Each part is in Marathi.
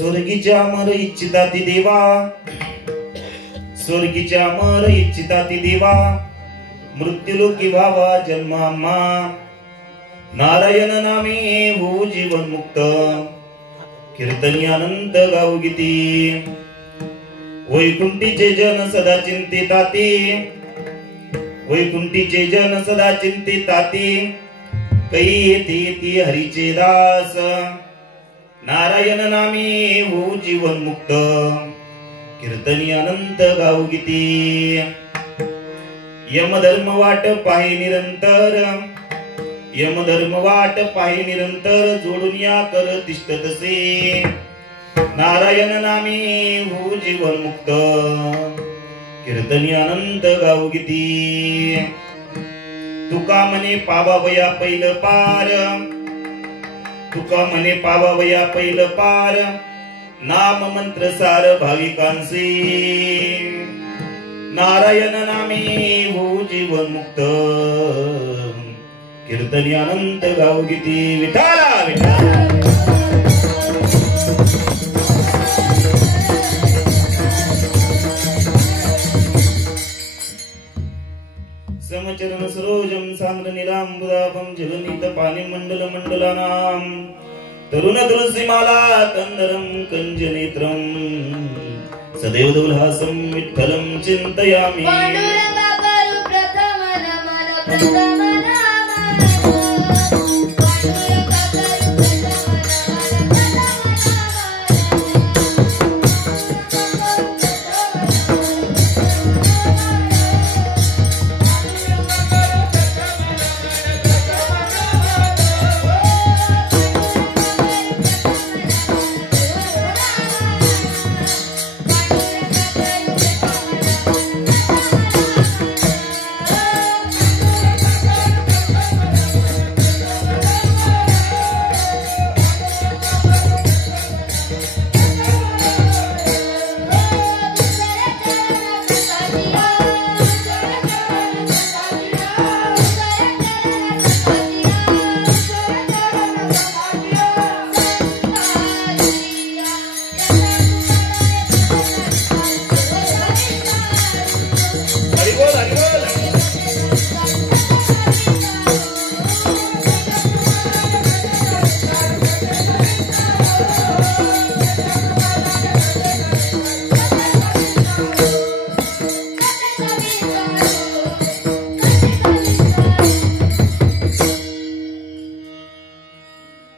स्वर्गीच्या अमर इच्छिता ती देवा, स्वर्गीच्या अमर इच्छिता ती देवा, मृत्यूलोकी व्हावा जन्म आम्हा, नारायण नामे हो जीवन मुक्त, कीर्तनी अनंत गाऊ गीती, वैकुंठीचे जन सदा चिंतिताती, वैकुंठीचे जन सदा चिंतिताती, कै येती हरीचे दास, नारायण नामे हो जीवन मुक्त, कीर्तनी अनंत गाऊ गीती, यमधर्म वाट पाहे निरंतर, यमधर्म वाट पाहे निरंतर, जोडून या कर तिष्ठतसे, नारायण नामे हो जीवन मुक्त, कीर्तनी अनंत गाऊ गीती, तुका म्हणे पावावया पहिलं पार, तुका म्हणे पावावया पहिलं पार, नाम मंत्र सार भाविकांचे, नारायण नामे हो जीवन मुक्त, कीर्तनी अनंत गाऊ गीती, विठाला विठाला. समचरण सरोजम सांद्र निरांबुदाभं जलनीत पाणी मंडल मंडलानां, तरुण तुलसीमाला कंदरं कंजनेत्रं, सदैव दोल्हासं विठ्ठलं चिंतयामि. पांडुरंगा करू प्रथम नमन, प्रथम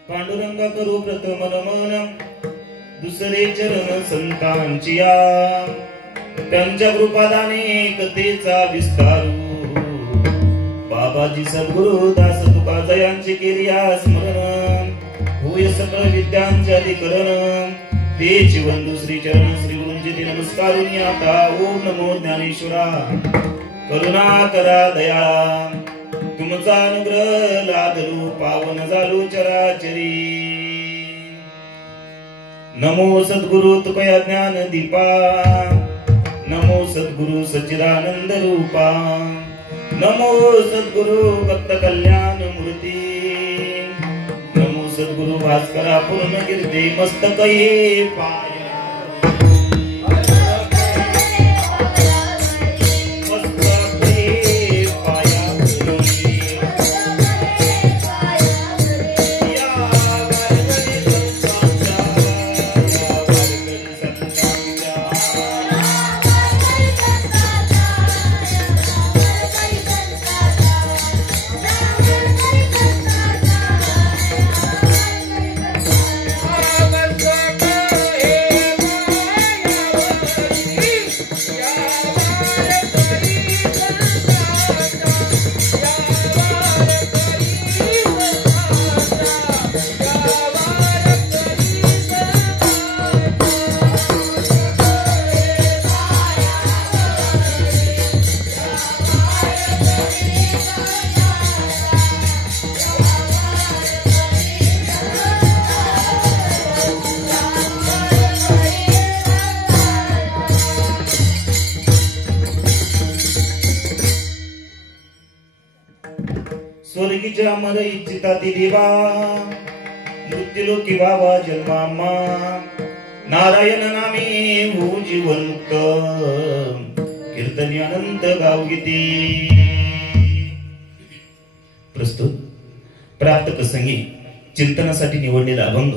पांडुरंगा करू प्रथम नमन, दुसरे चरण संतांचिया, त्यांच्या कृपादाने कथेचा विस्तारू, बाबाजी सद्गुरु दास तुका जयांची केलिया स्मरण, होय सकळ विद्यांचे अधिकरण, ते जीवन दुसरी चरण श्री गुरुंची नमस्कारून आता. ओम नमो ज्ञानेश्वरा, करुणा करा दयाळा, तुमचा अनुग्रह लादलू पावन झालू चराचरी. नमो सद्गुरु तुकया ज्ञान दीपा, नमो सद्गुरु सच्चिदानंद रूपा, नमो सद्गुरु भक्त कल्याण मूर्ती, नमो सद्गुरु भास्करा पूर्ण कीर्ती, मस्तक ये पाय, स्वर्गीच्या अमर इच्छिता ती देवा, मृत्यूलोकी व्हावा जन्म आम्हा, नारायण नामे हो जीवन मुक्त कीर्तनी अनंत गावगीती. प्रस्तुत प्राप्त प्रसंगी चिंतनासाठी निवडलेला अभंग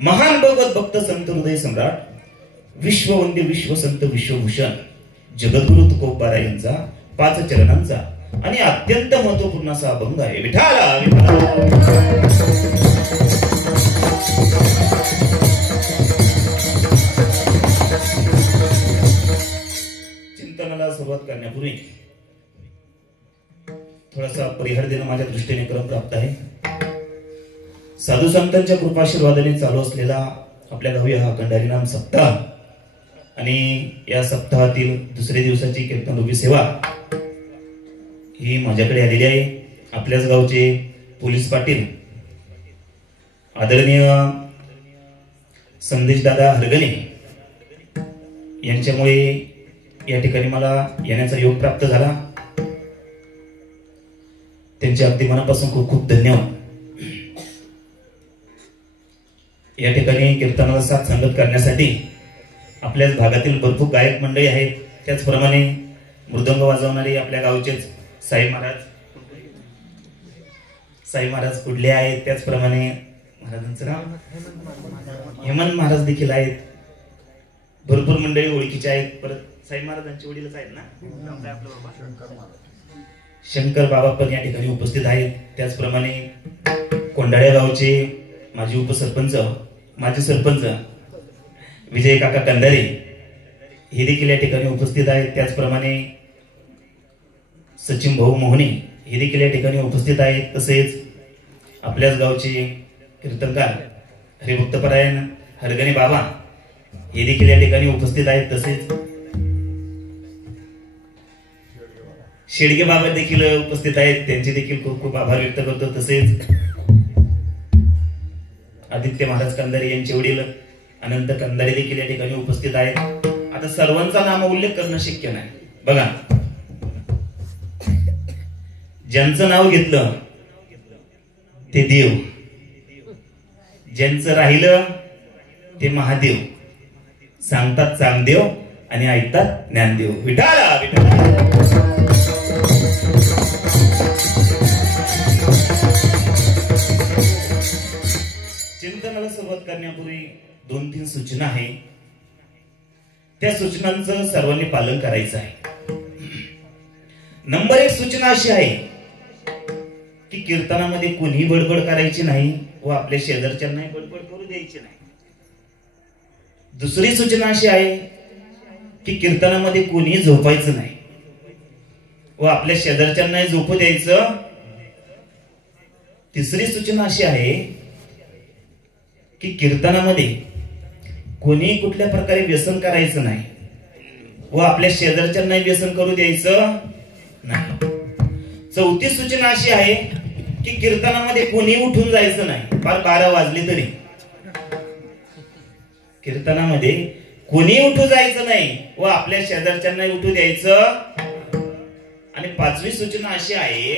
महान भगवत भक्त संत हृदय सम्राट विश्ववंद्य विश्व संत विश्वभूषण जगद्गुरु तुकोबारा यांचा 5 चरणांचा आणि अत्यंत महत्वपूर्ण असा अभंग आहे. विठाला चिंतनाला सुरुवात करण्यापूर्वी थोडासा परिहार देणं माझ्या दृष्टीने क्रम प्राप्त आहे. साधू संतांच्या कृपाशीर्वादाने चालू असलेला आपल्या गावी हा अखंड हरिनाम सप्ताह आणि या सप्ताहातील दुसऱ्या दिवसाची कीर्तनरूपी सेवा ही माझ्याकडे आलेली आहे. आपल्याच गावचे पोलीस पाटील आदरणीय संदेशदादा हरगणे यांच्यामुळे या ठिकाणी मला येण्याचा योग प्राप्त झाला. त्यांचे अगदी मनापासून खूप खूप धन्यवाद. या ठिकाणी कीर्तनाला साथ संगत करण्यासाठी आपल्याच भागातील भरपूर गायक मंडळी आहेत. त्याचप्रमाणे मृदंग वाजवणारे आपल्या गावचेच साई महाराज कुठले आहेत. त्याचप्रमाणे महाराजांचं नाव हेमंत महाराज देखील आहेत. भरपूर मंडळी ओळखीचे आहेत. परत साई महाराजांचे वडीलच आहेत ना, शंकर बाबा पण या ठिकाणी उपस्थित आहेत. त्याचप्रमाणे कोंडाळ्या गावचे माजी उपसरपंच माजी सरपंच विजय काका कंदारे हे देखील या ठिकाणी उपस्थित आहेत. त्याचप्रमाणे सचिन भाऊ मोहने हे देखील या ठिकाणी उपस्थित आहेत. तसेच आपल्याच गावचे कीर्तनकार हरिभक्तपरायण हरगणे बाबा हे देखील या ठिकाणी उपस्थित आहेत. तसेच शेडगे बाबा देखील उपस्थित आहेत. त्यांचे देखील खूप खूप आभार व्यक्त करतो. तसेच आदित्य महाराज कंदारे यांचे वडील अनंत कंदारे देखील या ठिकाणी उपस्थित आहेत. आता सर्वांचा नाम उल्लेख करणं शक्य नाही. बघा, ज्यांचं नाव घेतलं ते देव, ज्यांचं राहिलं ते महादेव. सांगतात चांगदेव आणि ऐकतात ज्ञानदेव. विठाला विठाला. चिंतनाला सुरुवात करण्यापूर्वी 2-3 सूचना आहे. त्या सूचनांचं सर्वांनी पालन करायचं आहे. नंबर 1 सूचना अशी आहे की कीर्तनामध्ये कोणी बडबड करायची नाही व आपल्या शेजारच्यांनाही बडबड करू द्यायची नाही. दुसरी सूचना अशी आहे की कीर्तनामध्ये कोणी झोपायचं नाही व आपल्या शेजारच्यांनाही झोपू द्यायचं. तिसरी सूचना अशी आहे की कीर्तनामध्ये कोणी कुठल्या प्रकारे व्यसन करायचं नाही व आपल्या शेजारच्यांनाही व्यसन करू द्यायचं नाही. चौथी सूचना अशी आहे की कीर्तनामध्ये कोणी उठून जायचं नाही. फार 12 वाजले तरी कीर्तनामध्ये कोणी उठू जायचं नाही व आपल्या शेजारच्यांनाही उठू द्यायचं. आणि 5वी सूचना अशी आहे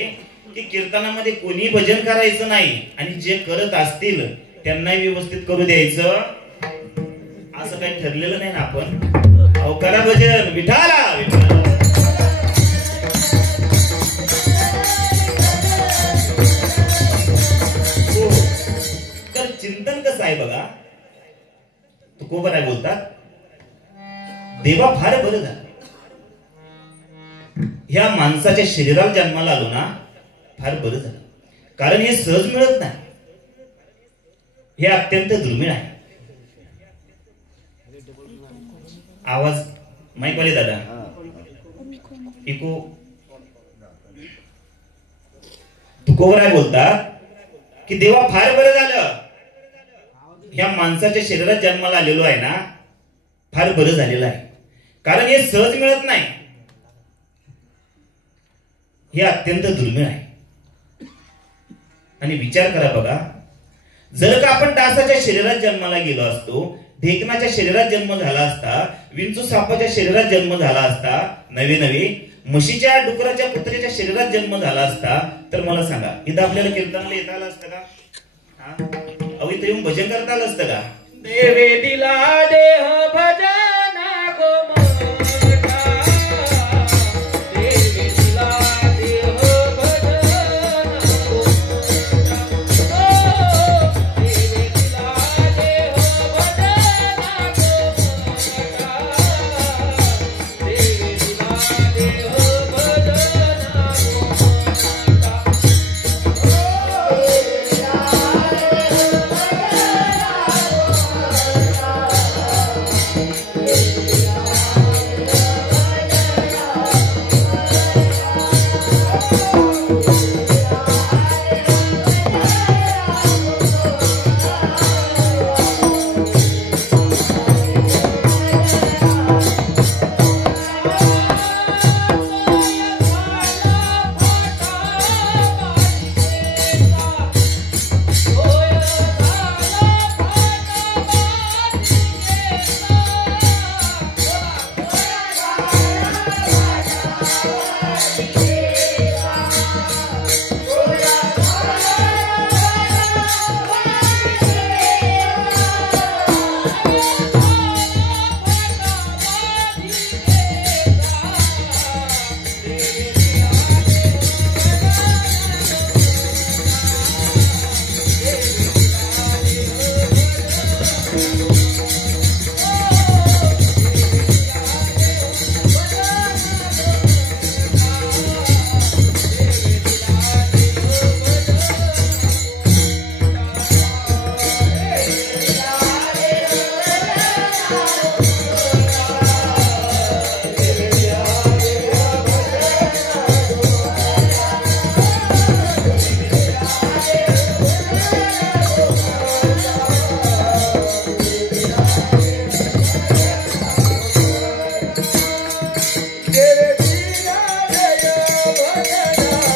की कीर्तनामध्ये कोणी भजन करायचं नाही आणि जे करत असतील त्यांनाही व्यवस्थित करू द्यायचं. असं काही ठरलेलं नाही ना आपण. अवकारा भजन विठाला विठाला. तर चिंतन कसं आहे बघा. तुकोबा काय बोलतात, देवा फार बरं झालं ह्या माणसाच्या शरीराला जन्माला आलो ना, फार बरं झालं. कारण हे सहज मिळत नाही. हे अत्यंत दुर्मिळ आहे. आवाज माईक वाले दादा इको. तुकोबा काय बोलतात की देवा फार बरं झालं ह्या माणसाच्या शरीरात जन्माला आलेलो आहे ना, फार बरं झालेलं आहे. कारण हे सहज मिळत नाही. हे अत्यंत दुर्मिळ आहे. आणि विचार करा बघा, जर का आपण डासाच्या शरीरात जन्माला गेलो असतो, ढेकणाच्या शरीरात जन्म झाला असता, विंचू सापाच्या शरीरात जन्म झाला असता, नवे म्हशीच्या डुकराच्या कुत्र्याच्या शरीरात जन्म झाला असता, तर मला सांगा इथं आपल्याला कीर्तनाला येता आलं असतं का? अहो इथं येऊन भजन करता आलं असतं का? देवे दिला देह भजना गो मोठा देवे दिला देह भजना गो मोठा देवे दिला देह भजना गो मोठा देवे दिला देह भजना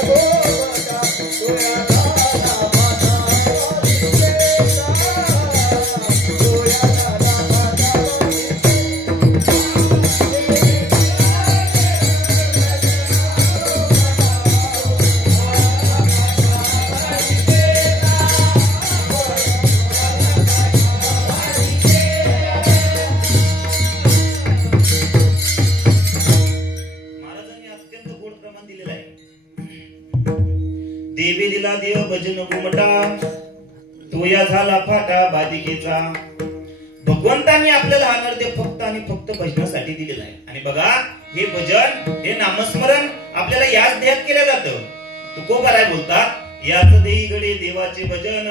गो देवी दिला देव भजन घुमटा तोया झाला फाटा बादिकेचा. भगवंतांनी आपल्याला हा नरदेव फक्त आणि फक्त भजनासाठी दिलेला आहे. आणि बघा हे भजन हे नामस्मरण आपल्याला याच देहात केलं जातं. तुकोबाराय बोलतात याच देही गडे देवाचे भजन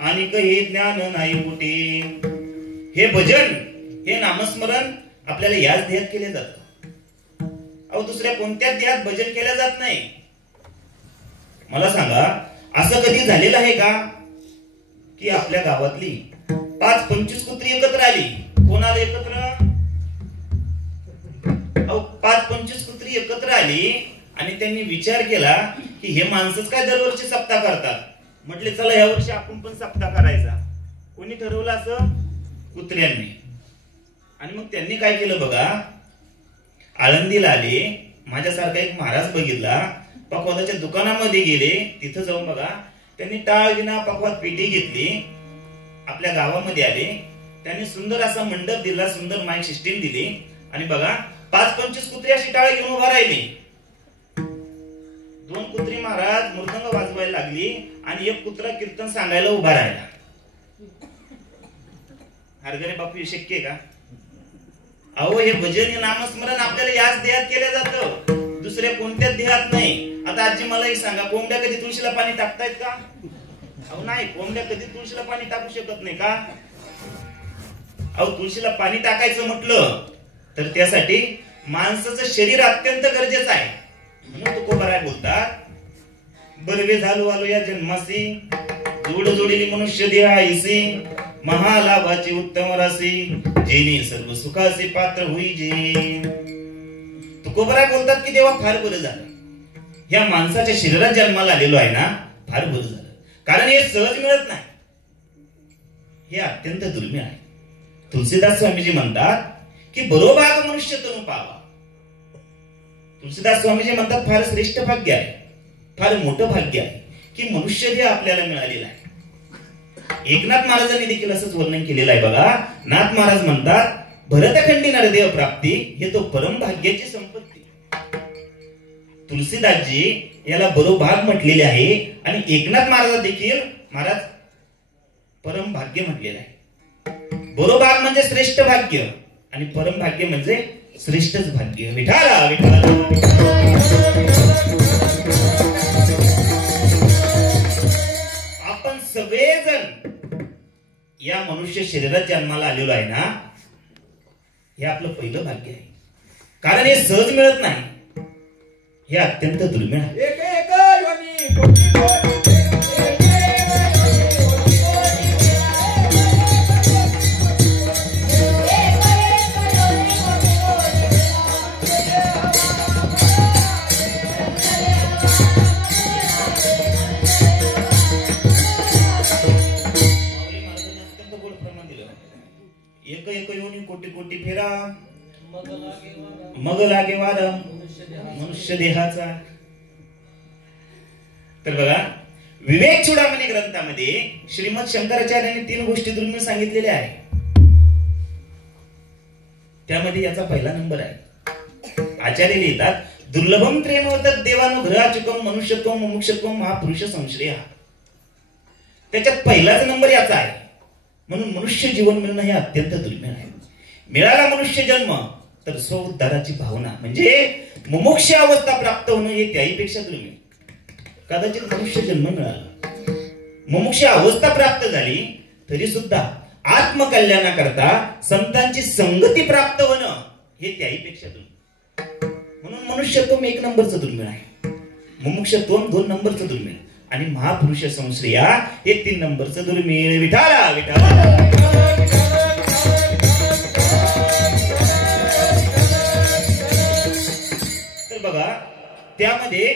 आणि काही ज्ञान नाही कुठे. हे भजन हे नामस्मरण आपल्याला याच देहात केले जातं. अहो दुसऱ्या कोणत्याच देहात भजन केलं जात नाही. मला सांगा असं कधी झालेलं आहे का की आपल्या गावातली 5-25 कुत्री एकत्र आली. कोणाला एकत्र? अहो 5-25 कुत्री एकत्र आली आणि त्यांनी विचार केला की हे माणसंच काय दरवर्षी सप्ताह करतात. म्हटले चला या वर्षी आपण पण सप्ताह करायचा. कोणी ठरवलं असं? कुत्र्यांनी. आणि मग त्यांनी काय केलं बघा, आळंदीला आले. माझ्यासारखा एक महाराज बघितला, पकवादाच्या दुकानामध्ये गेले. तिथं जाऊन बघा त्यांनी टाळ विना पकवाद पेटी घेतली. आपल्या गावामध्ये आले. त्यांनी सुंदर असा मंडप दिला, सुंदर माईक सिस्टीम दिली. आणि बघा 5-25 कुत्री अशी टाळ घेऊन उभा राहिली. 2 कुत्री महाराज मृदंग वाजवायला लागली आणि एक कुत्रा कीर्तन सांगायला उभा राहिला. हरगरे बापू शक्य आहे का? अहो हे भजन हे नामस्मरण आपल्याला याच देहात केलं जातं, दुसऱ्या कोणत्याच देहात नाही. आता आजी मला एक सांगा, कोंबड्या कधी तुळशीला पाणी टाकतायत का? अहो नाही, कोंबड्या कधी तुळशीला पाणी टाकू शकत नाही का? अहो तुळशीला पाणी टाकायचं म्हटलं तर त्यासाठी माणसाचं शरीर अत्यंत गरजेचं आहे. म्हणून तुकोबाराय बोलतात बरवे झालो आलो या जन्मासी जोड जोडीली मनुष्य देह आईसी महालाभाची उत्तम राशी जेणे सर्व सुखाचे पात्र होई जे. तुकोबाराय बोलतात की देवा फार बरं झालं या माणसाच्या शरीरात जन्माला आलेलो आहे ना, फार बरं झालं. कारण हे सहज मिळत नाही, हे अत्यंत दुर्मिळ आहे. तुलसीदास स्वामीजी म्हणतात की बरोभाग मनुष्य तनु पावा. तुलसीदास स्वामीजी म्हणतात फार श्रेष्ठ भाग्य आहे, फार मोठं भाग्य आहे की मनुष्य देह आपल्याला मिळालेला आहे. एकनाथ महाराजांनी देखील असंच वर्णन केलेलं आहे बघा. नाथ महाराज म्हणतात, भरतखंडी नरदेव प्राप्ती हे तो परम भाग्याची संपत्ती. तुलसीदासजी याला बरोभाग म्हटलेले आहे आणि एकनाथ महाराज देखील महाराज परम भाग्य म्हटलेलं आहे. बरोभाग म्हणजे श्रेष्ठ भाग्य आणि परम भाग्य म्हणजे श्रेष्ठच भाग्य. विठाला विठाला. आपण सगळेजण या मनुष्य शरीरात जन्माला आलेलो आहे ना, हे आपलं पहिलं भाग्य आहे. कारण हे सहज मिळत नाही, हे अत्यंत दुर्मिळ आहे. एक एक योनी कोटी कोटी एक एक योनी कोटी कोटी फेरा मग लागे वारा मनुष्य देहाचा. तर बघा, विवेक चूडामणी ग्रंथामध्ये श्रीमद शंकराचार्यांनी 3 गोष्टी दुर्मिळ सांगितलेल्या आहे. त्यामध्ये याचा पहिला नंबर आहे. आचार्य लिहितात, दुर्लभम प्रेमवत देवानुग्रहाचुकम मनुष्यत्वम मुमुक्षत्वम महापुरुष संश्रय. त्याच्यात पहिलाच नंबर याचा आहे. म्हणून मनुष्य जीवन मिळणं हे अत्यंत दुर्मिळ आहे. मिळाला मनुष्य जन्म तर स्वउद्धाराची भावना म्हणजे मुमुक्ष अवस्था प्राप्त होणं हे त्याहीपेक्षा दुर्मिळ. कदाचित मनुष्य जन्म मिळाला, मुमुक्ष अवस्था प्राप्त झाली तरी सुद्धा आत्मकल्याणाकरता संतांची संगती प्राप्त होणं हे त्याहीपेक्षा दुर्मिळ. म्हणून मनुष्यत्व 1 नंबरचं दुर्मिळ आहे, मुमुक्षत्व 2 नंबरचं दुर्मिळ आणि महापुरुष संश्रया हे 3 नंबरचं दुर्मिळ. विठाला विठाला. तर बघा, त्यामध्ये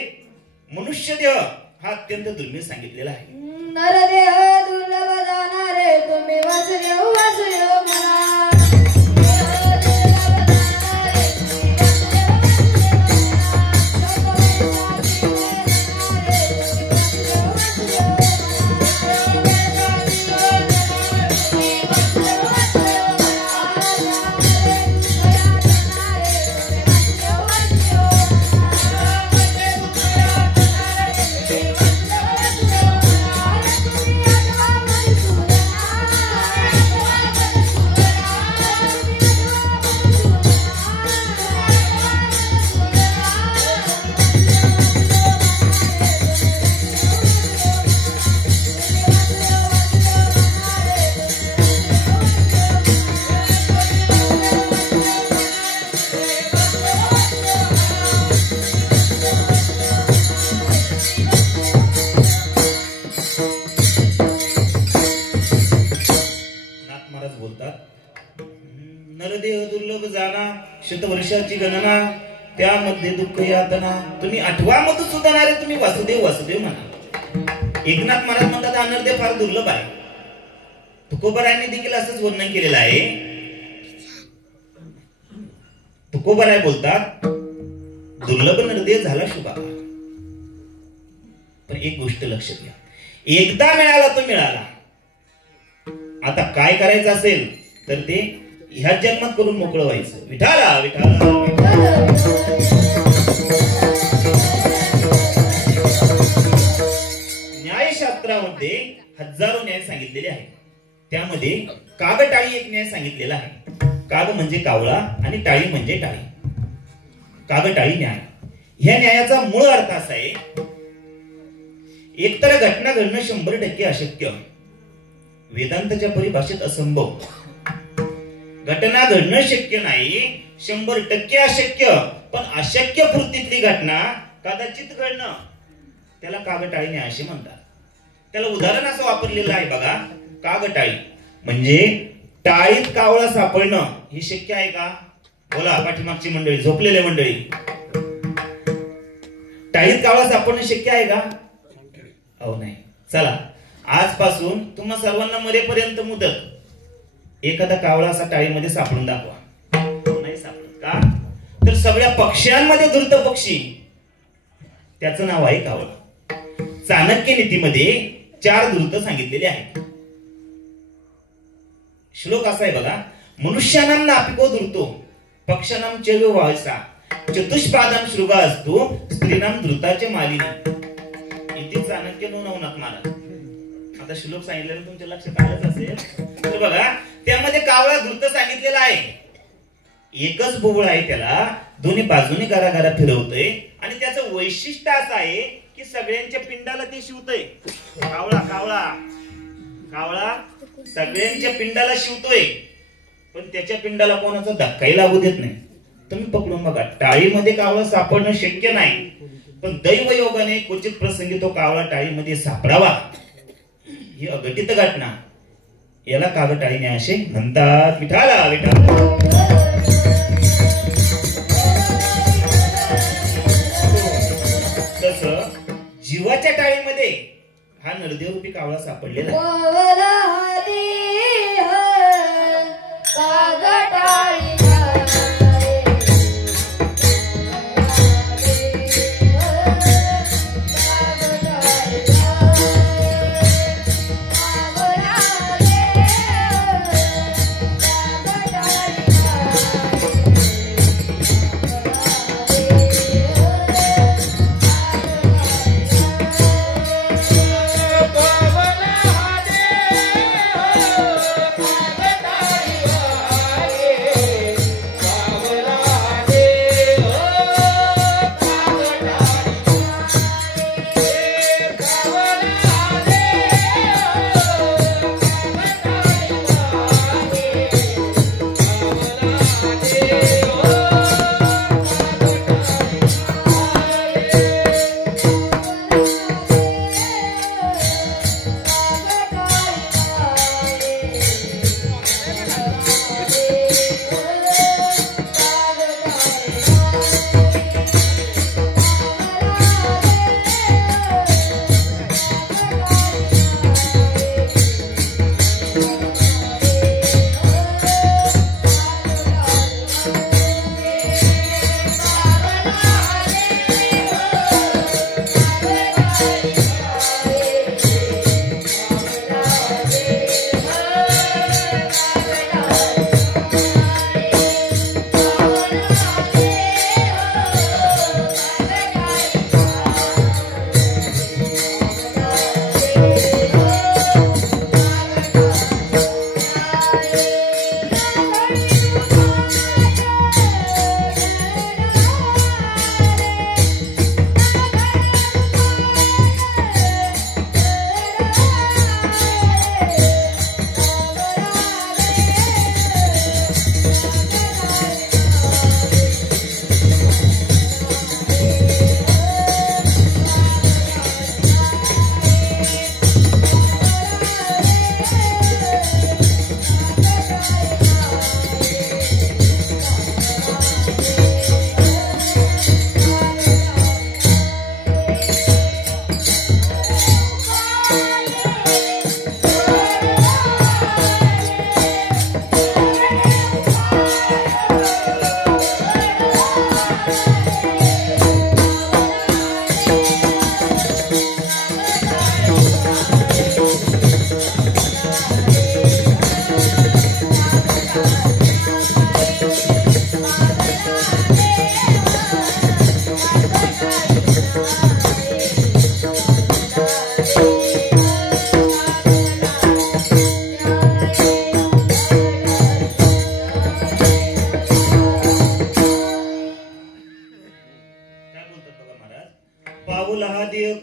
मनुष्य देह हा अत्यंत दुर्मिळ सांगितलेला आहे. नरदेह दुर्लभ जाणारे तुम्ही वासुदेव वासुदेव म्हणा. नरदेह दुर्लभ जाना शतवर्षाची गणना त्यामध्ये दुःख यातना तुम्ही 8वा मधून सुधारणारे तुम्ही वासुदेव वासुदेव म्हणा. एकनाथ महाराज म्हणतात हा नरदेह फार दुर्लभ आहे. तुकोबरायांनी देखील असंच वर्णन केलेलं आहे. तुकोबराय बोलतात दुर्लभ नरदेह झाला शुभा. पण एक गोष्ट लक्षात घ्या, एकदा मिळाला तो मिळाला. आता काय करायचं असेल तर ते ह्या जन्मात करून मोकळं व्हायचं. विठाला विठाला. न्यायशास्त्रामध्ये हजारो न्याय सांगितलेले आहेत. त्यामध्ये कागटाळी एक न्याय सांगितलेला आहे. काग म्हणजे कावळा आणि टाळी म्हणजे टाळी. कागटाळी न्याय. ह्या न्यायाचा मूळ अर्थ असा आहे, एकतर घटना घडणं 100% अशक्य, वेदांताच्या परिभाषेत असंभव. घटना घडणं शक्य नाही, 100% अशक्य, पण अशक्य पूर्तीतली घटना कदाचित घडणं त्याला कागटाळी न्याय असे म्हणतात. त्याला उदाहरण असं वापरलेलं आहे बघा. कागटाळी म्हणजे टाळीत कावळा सापडणं हे शक्य आहे का? बोला पाठीमागची मंडळी, झोपलेले मंडळी, टाळीत कावळा सापडणं शक्य आहे का? अहो नाही. चला आजपासून तुम्हा सर्वांना मरेपर्यंत मुदत, एखादा कावळा असा टाळीमध्ये सापडून दाखवा. नाही सापडत का? तर सगळ्या पक्ष्यांमध्ये धूर्त पक्षी, त्याचं नाव आहे कावळा. चाणक्य नीतीमध्ये 4 धूर्त सांगितलेले आहेत. श्लोक असा आहे बघा, मनुष्यानां नापिको धृतो पक्षानां चैव वायसा चतुष्पादम शृगा असतो स्त्रीनां धृताचे मालिनी. इथे चाणक्य नवनाथ महाराज. आता श्लोक सांगितलेलं तुमच्या लक्षात आलंच असेल. तर बघा त्यामध्ये कावळा धृत सांगितलेला आहे. एकच बोबळ आहे, त्याला दोन्ही बाजूने गारागारा फिरवतोय आणि त्याचं वैशिष्ट्य असं आहे की सगळ्यांच्या पिंडाला ते शिवतोय. कावळा कावळा कावळा सगळ्यांच्या पिंडाला शिवतोय, पण त्याच्या पिंडाला कोणाचा धक्काही लागू देत नाही. तुम्ही पकडून बघा, टाळीमध्ये कावळा सापडणं शक्य नाही, पण दैवयोगाने क्वचित प्रसंगी तो कावळा टाळीमध्ये सापडावा. ही अघटित घटना, याला कागटाळीने असे म्हणतात. विठाला विठाला. तसं जीवाच्या टाळीमध्ये हा नरदेवरूपी कावळा सापडलेला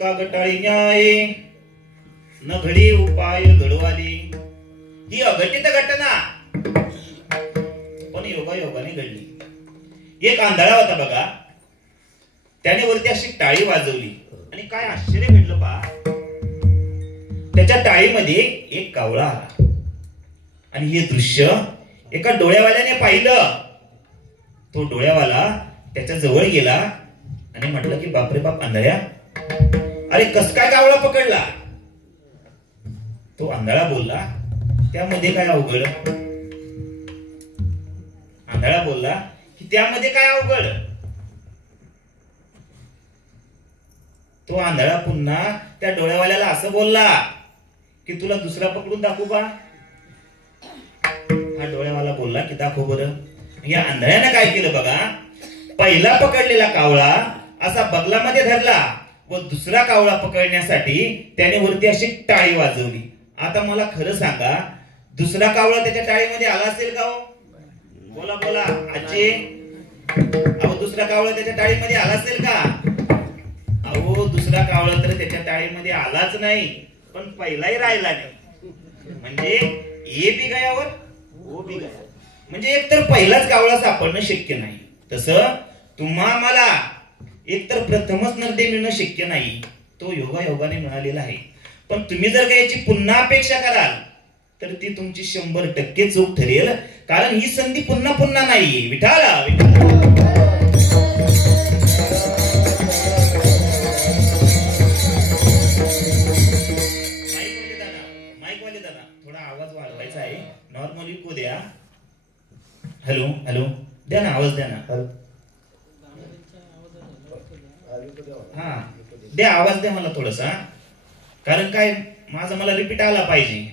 कागटाळी न्याय न घडी उपाय घडवाली. ही अघटित घटना पण योगायोगाने घडली. एक आंधळा होता बघा, त्याने वरती अशी टाळी वाजवली आणि काय आश्चर्य घडलं पहा, त्याच्या टाळीमध्ये एक कावळा आला आणि हे दृश्य एका डोळ्यावाल्याने पाहिलं. तो डोळ्यावाला त्याच्या जवळ गेला आणि म्हटलं की बापरे बाप आंधळ्या, अरे कस काय कावळा पकडला? तो आंधळा बोलला, त्यामध्ये काय अवघड? आंधळा बोलला की त्यामध्ये काय अवघड? तो आंधळा पुन्हा त्या डोळ्यावाल्याला असं बोलला की तुला दुसरा पकडून दाखवू का? हा डोळ्यावाला बोलला की दाखव बरं. या आंधळ्यानं काय केलं बघा, पहिला पकडलेला कावळा असा बगलामध्ये धरला व दुसरा कावळा पकडण्यासाठी त्याने वरती अशी टाळी वाजवली. आता मला खरं सांगा, दुसरा कावळा त्याच्या टाळीमध्ये आला असेल का हो? बोला बोला आजी. अहो दुसरा कावळा त्याच्या टाळीमध्ये आला असेल का? अहो दुसरा कावळा तर त्याच्या टाळीमध्ये आलाच नाही, पण पहिलाही राहिला नाही. म्हणजे ए बी गयावर ओ बी गया. म्हणजे एकतर पहिलाच कावळा सापडणं शक्य नाही, तसं तुम्हा मला एकतर प्रथमच नरडे मिळणं शक्य नाही, तो योगायोगाने मिळालेला आहे. पण तुम्ही जर का याची पुन्हा अपेक्षा कराल तर ती तुमची 100% चूक ठरेल, कारण ही संधी पुन्हा पुन्हा नाही. विठाला माईकवाले दादा थोडा आवाज वाढवायचा आहे. नॉर्मली को द्या. हॅलो हॅलो द्या ना, आवाज द्या ना. हा द्या, आवाज द्या मला थोडासा, कारण काय माझा मला रिपीट आला पाहिजे.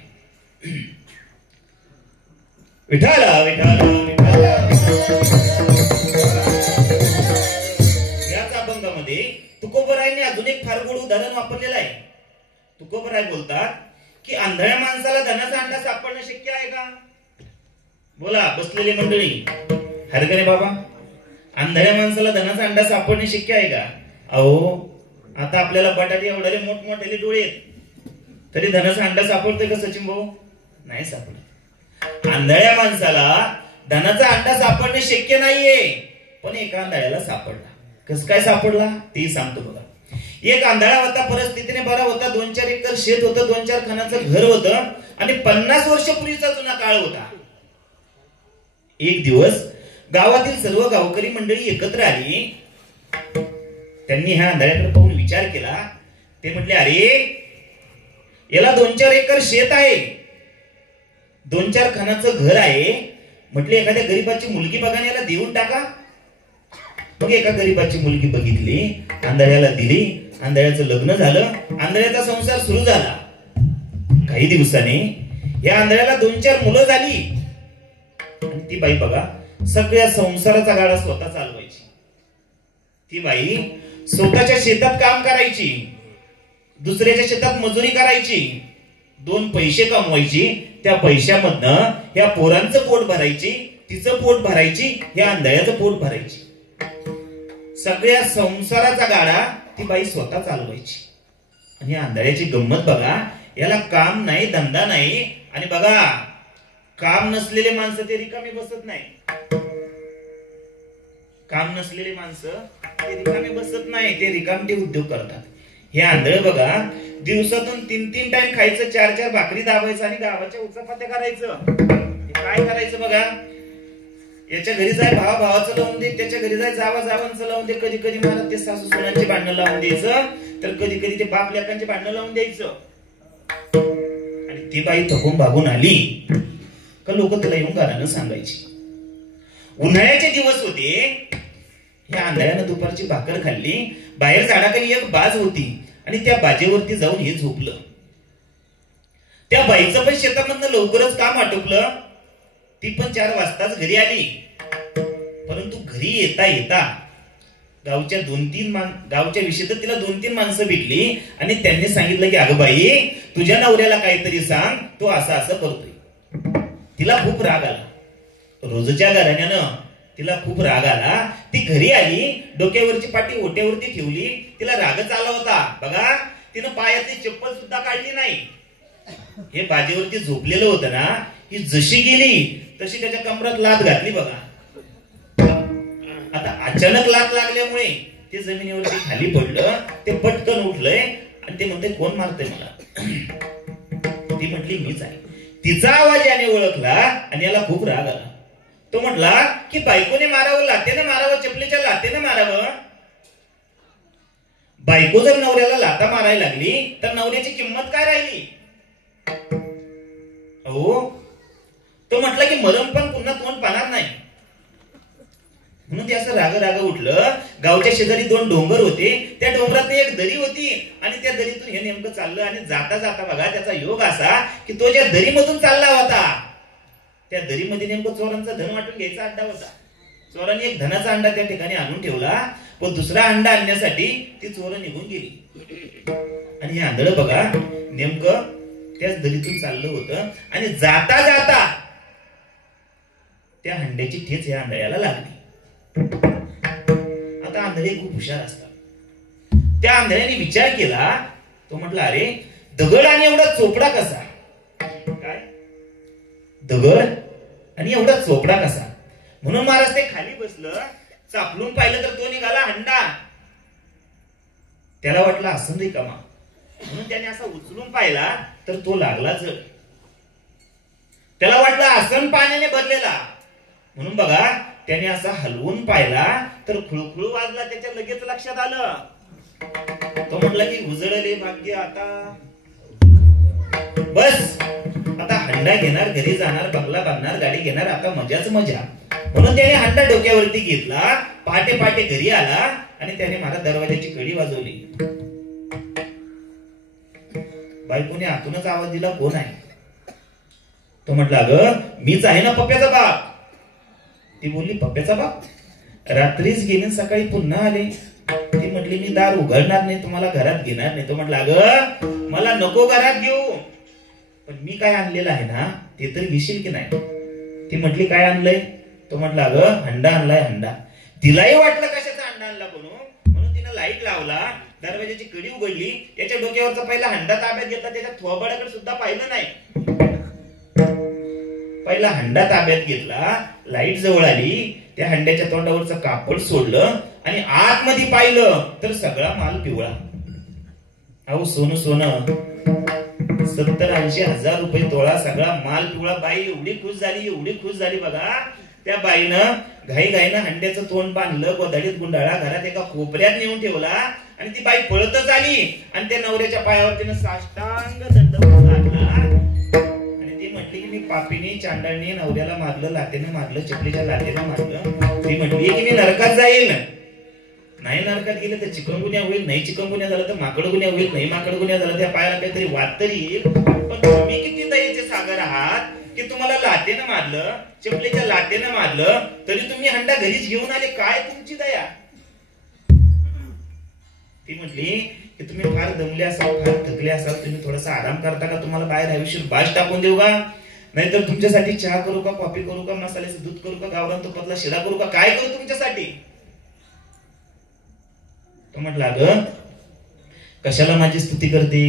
विठाला विठाला विठाला. याच अभंगामध्ये तुकोबरायने अजून एक फार गोड उदाहरण वापरलेलं आहे. तुकोबराय बोलतात की आंधळ्या माणसाला धनाचा अंडा सापडणं शक्य आहे का? बोला बसलेली मंडळी, हरकणे बाबा, आंधळ्या माणसाला धनाचा अंडा सापडणे शक्य आहे का? अहो आता आपल्याला बटाटे एवढे मोठमोठे डोळे आहेत, तरी धनाचा अंडा सापडतोय का सचिन भाऊ? नाही सापडत. आंधळ्या माणसाला धनाचा अंडा सापडणे शक्य नाहीये, पण एका आंधळ्याला सापडला. कसं काय सापडला ते सांगतो बघा. एक आंधळा होता, परिस्थितीने बरा होता, 2-4 एकर शेत होतं, 2-4 खानाचं घर होतं आणि 50 वर्षापूर्वीचा जुना काळ होता. एक दिवस गावातील सर्व गावकरी मंडळी एकत्र आली. त्यांनी ह्या आंधळ्याकडे पाहून विचार केला. ते म्हटले, अरे याला 2-4 एकर शेत आहे, 2-4 खानाचं घर आहे, म्हटले एखाद्या गरीबाची मुलगी बघा याला देऊन टाका. मग एका गरीबाची मुलगी बघितली, आंधळ्याला दिली, आंधळ्याचं लग्न झालं, आंधळ्याचा संसार सुरू झाला. काही दिवसांनी या आंधळ्याला 2-4 मुलं झाली आणि ती बाई बघा सगळ्या संसाराचा गाडा स्वतः चालवायची. ती बाई स्वतःच्या शेतात काम करायची, दुसऱ्याच्या शेतात मजुरी करायची, 2 पैसे कमवायची, त्या पैशामधनं या पोरांचं पोट भरायची, तिचं पोट भरायची, या आंधळ्याचं पोट भरायची. सगळ्या संसाराचा गाडा ती बाई स्वतः चालवायची. आणि आंधळ्याची गंमत बघा, याला काम नाही, धंदा नाही, आणि बघा काम नसलेले माणसं ते रिकामी बसत नाही. काम नसलेले माणसं ते रिकामी बसत नाही, ते रिकामटे उद्योग करतात. हे आंधळ बघा दिवसातून 3-3 टाइम खायचं, 4-4 भाकरी दाबायचं आणि गावाच्या उचापात्या करायचं. काय करायचं बघा, याच्या घरी जाय भावाचं लावून दे, त्याच्या घरी जाय जावांचं लावून दे, कधी कधी मला ते सासू सोनांची भांडणं लावून द्यायचं, तर कधी कधी ते बाप लेकांची भांडणं लावून द्यायचं. आणि ती बाई थकून भागून आली का लोक तिला येऊन गाणं सांगायची. उन्हाळ्याचे दिवस होते. ह्या आंधळ्यानं दुपारची भाकर खाल्ली. बाहेर झाडाखाली एक बाज होती आणि त्या बाजेवरती जाऊन हे झोपलं. त्या बाईचं पण शेतामधनं लवकरच काम आटोपलं. ती पण 4 वाजताच घरी आली. परंतु घरी येता येता गावच्या विषयीत तिला 2-3 माणसं भेटली आणि त्यांनी सांगितलं की अगं बाई, तुझ्या नवऱ्याला काहीतरी सांग, तो असं करतोय. तिला खूप राग आला. रोजच्या घराण्यानं तिला खूप राग आला. ती घरी आली, डोक्यावरची पाटी ओट्यावरती ठेवली. तिला रागच आला होता बघा. तिनं पायातली चप्पल सुद्धा काढली नाही. हे बाजेवरती झोपलेलं होतं ना, ही जशी गेली तशी त्याच्या कमरात लाथ घातली बघा. आता अचानक लाथ लागल्यामुळे ते जमिनीवरती खाली पडलं. ते पटकन उठलंय आणि ते म्हणते कोण मारतंय मला? ती म्हटली मीच आहे. तिचा आवाज याने ओळखला आणि याला खूप राग आला. तो म्हटला की बायकोने मारावं, लातेने मारावं, चपलीच्या लातेने मारावं. बायको जर नवऱ्याला लाता मारायला लागली तर नवऱ्याची किंमत काय राहिली? हो, तो म्हटला की मरण पण पुन्हा तोंड पाहणार नाही. म्हणून ते असं राग उठलं. गावच्या शेजारी 2 डोंगर होते. त्या डोंगरात एक दरी होती आणि त्या दरीतून हे नेमकं चाललं आणि जाता जाता बघा त्याचा योग असा की तो ज्या दरीमधून चालला होता त्या दरीमध्ये नेमकं चोरांचा धन वाटून घ्यायचा अड्डा होता. चोरांनी एक धनाचा अंडा त्या ठिकाणी आणून ठेवला, पण दुसरा अंडा आणण्यासाठी ती चोर निघून गेली. आणि हे आंधळ बघा नेमकं त्याच दरीतून चाललं होतं आणि जाता जाता त्या हंड्याची ठेच या आंधळ्याला लागली. आता आंधळे खूप हुशार असतात. त्या आंधळ्याने विचार केला. तो म्हटला, अरे दगड आणि एवढा चोपडा कसा? काय दगड आणि एवढा चोपडा कसा? म्हणून महाराज ते खाली बसलं, चापलून पाहिलं तर तो निघाला हंडा. त्याला वाटलं असं नाही कामा, म्हणून त्याने असा उचलून पाहिला तर तो लागला जड. त्याला वाटलं आसन पाण्याने भरलेला, म्हणून बघा त्याने असा हलवून पाहिला तर खुळखुळ वाजला. त्याच्या लगेच लक्षात आलं. तो म्हटला की उजळले भाग्य आता. बस आता हंडा घेणार, घरी जाणार, बंगला बांधणार, गाडी घेणार, आता मजाच मजा. म्हणून त्याने हंडा डोक्यावरती घेतला, पहाटे पहाटे घरी आला आणि त्याने माझ्या दरवाजाची कडी वाजवली. बायकोने आतूनच आवाज दिला, कोण आहे? तो म्हटला, अगं मीच आहे ना, पप्प्याचा बाप. ती बोलली, पप्प्याचा बाप? रात्रीच गेले, सकाळी पुन्हा आले. ती म्हटली, मी दार उघडणार नाही, तुम्हाला घरात घेणार नाही. तो म्हटला, अगं मला नको घरात घेऊ, पण मी काय आणलेलं आहे ना ते तरी घेशील की नाही? ती म्हटली, काय आणलंय? तो म्हटला, अगं हंडा आणलाय, हंडा. तिलाही वाटलं कशाचा हंडा आणला म्हणून तिनं लाईट लावला, दरवाजाची कडी उघडली, त्याच्या डोक्यावरचा पहिला हंडा ताब्यात घेतला, त्याच्या थोबाडाकडे सुद्धा पाहिलं नाही. पहिला हंडा ताब्यात घेतला, लाईट जवळ आली, त्या हंड्याच्या तोंडावरचं कापड सोडलं आणि आतमध्ये पाहिलं तर सगळा माल पिवळा. अहो सोनं सोनं, 70-80 हजार रुपये तोळा, सगळा माल पिवळा. बाई एवढी खुश झाली, एवढी खुश झाली बघा. त्या बाईनं घाईघाईनं हंड्याचं तोंड बांधलं, गोधडीत गुंडाळा, घरात एका कोपऱ्यात नेऊन ठेवला आणि ती बाई पळतच आली आणि त्या नवऱ्याच्या पायावर तिनं साष्टांग दंडवत घातला आणि ती म्हटली की मी पापीने, चांडाळने नवऱ्याला मारलं, लातेने मारलं, चपलीच्या लातेने मारलं. ती म्हटली की मी नरकात जाईल. नाही नरकात गेलं तर चिकनगुन्या होईल, नाही चिकनगुन्या झालं तर माकडगुन्या होईल, नाही माकडगुन्या झालं त्या पायाला काहीतरी वाद तरी येईल. पण तुम्ही किती दयेचे सागर आहात की तुम्हाला लातेनं मारलं, चपलीच्या लातेनं मारलं, तरी तुम्ही हंडा घरीच घेऊन आले. काय तुमची दया? ती म्हटली की तुम्ही फार दमले असाल, फार थकले असाल, तुम्ही थोडासा आराम करता का? तुम्हाला बाहेर हवेशीर बाज टाकून देऊ का? नाहीतर तुमच्यासाठी चहा करू का, कॉफी करू का, मसाल्याचं दूध करू का, गावरान तुपातला शिरा करू का, काय करू तुमच्यासाठी? तो म्हटला, अगं कशाला माझी स्तुती करते?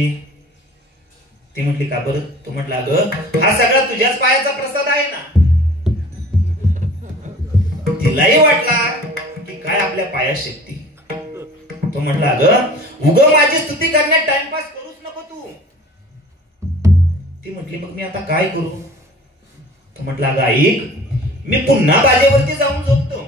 ती म्हटली, का बरं? तो म्हटला, अगं हा सगळा तुझ्याच पायाचा प्रसाद आहे ना. तिलाही वाटला की काय आपल्या पायात शक्ती. तो म्हटला, अगं उग माझी स्तुती करण्यात टाइमपास करूच नको तू. ती म्हटली, मग मी आता काय करू? तो म्हटला, अगं ऐक, मी पुन्हा बाजेवरती जाऊन झोपतो.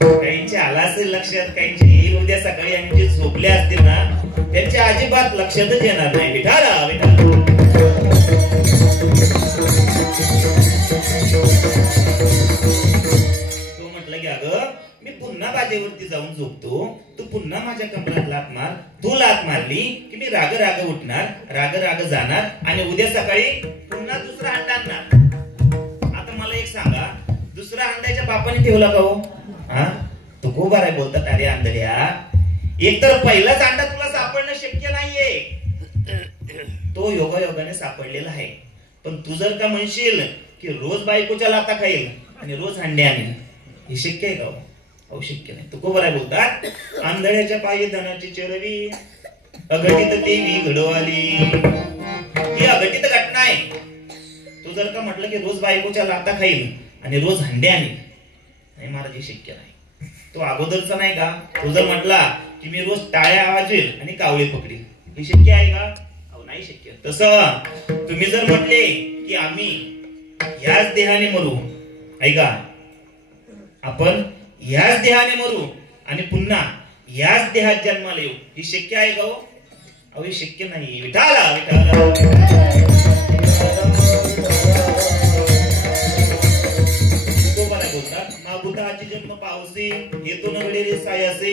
काहींचे आला असेल लक्षात, काहींचे उद्या सकाळी आणि जे झोपले असतील ना त्यांच्या अजिबात लक्षातच येणार नाही. विठाला विठाला. तो म्हटलं की अगं मी पुन्हा बाजेवरती जाऊन झोपतो, तू पुन्हा माझ्या कमरात लात मार, तू लात मारली की मी राग राग उठणार, राग राग जाणार आणि उद्या सकाळी पुन्हा दुसरा हंडा आणणार. आता मला एक सांगा, दुसरा हंड्याच्या बापाने ठेवला का हो? हा तू खूप बरं बोलतात. अरे आंधळ्या, एक तर पहिलाच अंडा तुला सापडणं शक्य नाहीये, तो योगायोगाने सापडलेला आहे. पण तू जर का म्हणशील की रोज बायकोच्या लाता खाईल आणि रोज हंड्याने, हे शक्य आहे का? अहो शक्य नाही. तू खूप बरं बोलतात. आंधळ्याच्या पायी धनाची चरवी, अघटित देवी घडवाली. ही अघटित घटना आहे. तू जर का म्हटलं की रोज बायकोच्या लाता खाईल आणि रोज हंड्याने, नाही महाराज हे शक्य नाही. तो अगोदरचा नाही का? तो जर म्हटला की मी रोज टाळ्या वाजवेल आणि कावळे पकडील, हे शक्य आहे का? अहो नाही शक्य. तसं तुम्ही जर म्हटले की आम्ही ह्याच देहाने मरू, ऐका आपण ह्याच देहाने मरू आणि पुन्हा ह्याच देहात जन्माला येऊ, हे शक्य आहे का? अहो हे शक्य नाही. विठाला विठाला. मागुताची जन्म पावसे, येतो नगडे रे सायासे,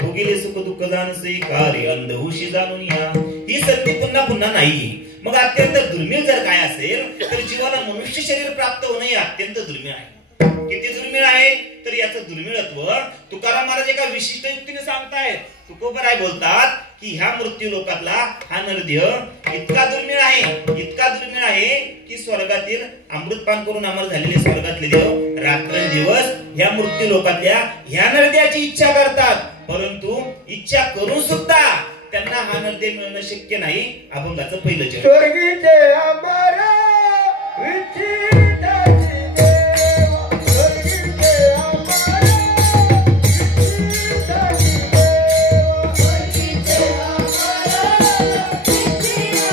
भोगिले सुख दुःख जाणसे, कार्य अंधहुशी जाणून या. ही संधी पुन्हा पुन्हा नाही. मग अत्यंत दुर्मिळ जर काय असेल तर जीवाला मनुष्य शरीर प्राप्त होणं हे अत्यंत दुर्मिळ आहे. किती दुर्मिळ आहे तर याचं दुर्मिळत्व तुकाराम महाराज एका विशिष्ट युक्तीने सांगतायत. तुकोबराय बोलतात की ह्या मृत्यू लोकातला हा नरदेह इतका दुर्मिळ आहे की स्वर्गातील अमृतपान करून अमर झालेले स्वर्गातले देव रात्रंदिवस ह्या मृत्यू लोकातल्या ह्या नरदेहाची इच्छा करतात, परंतु इच्छा करून सुद्धा त्यांना हा नरदेह मिळणं शक्य नाही. अभंगाचं पहिलं चरण. स्वर्गीचे अमर विचित्राची देवा, स्वर्गीचे अमर विचित्राची देवा, स्वर्गीचे अमर विचित्राची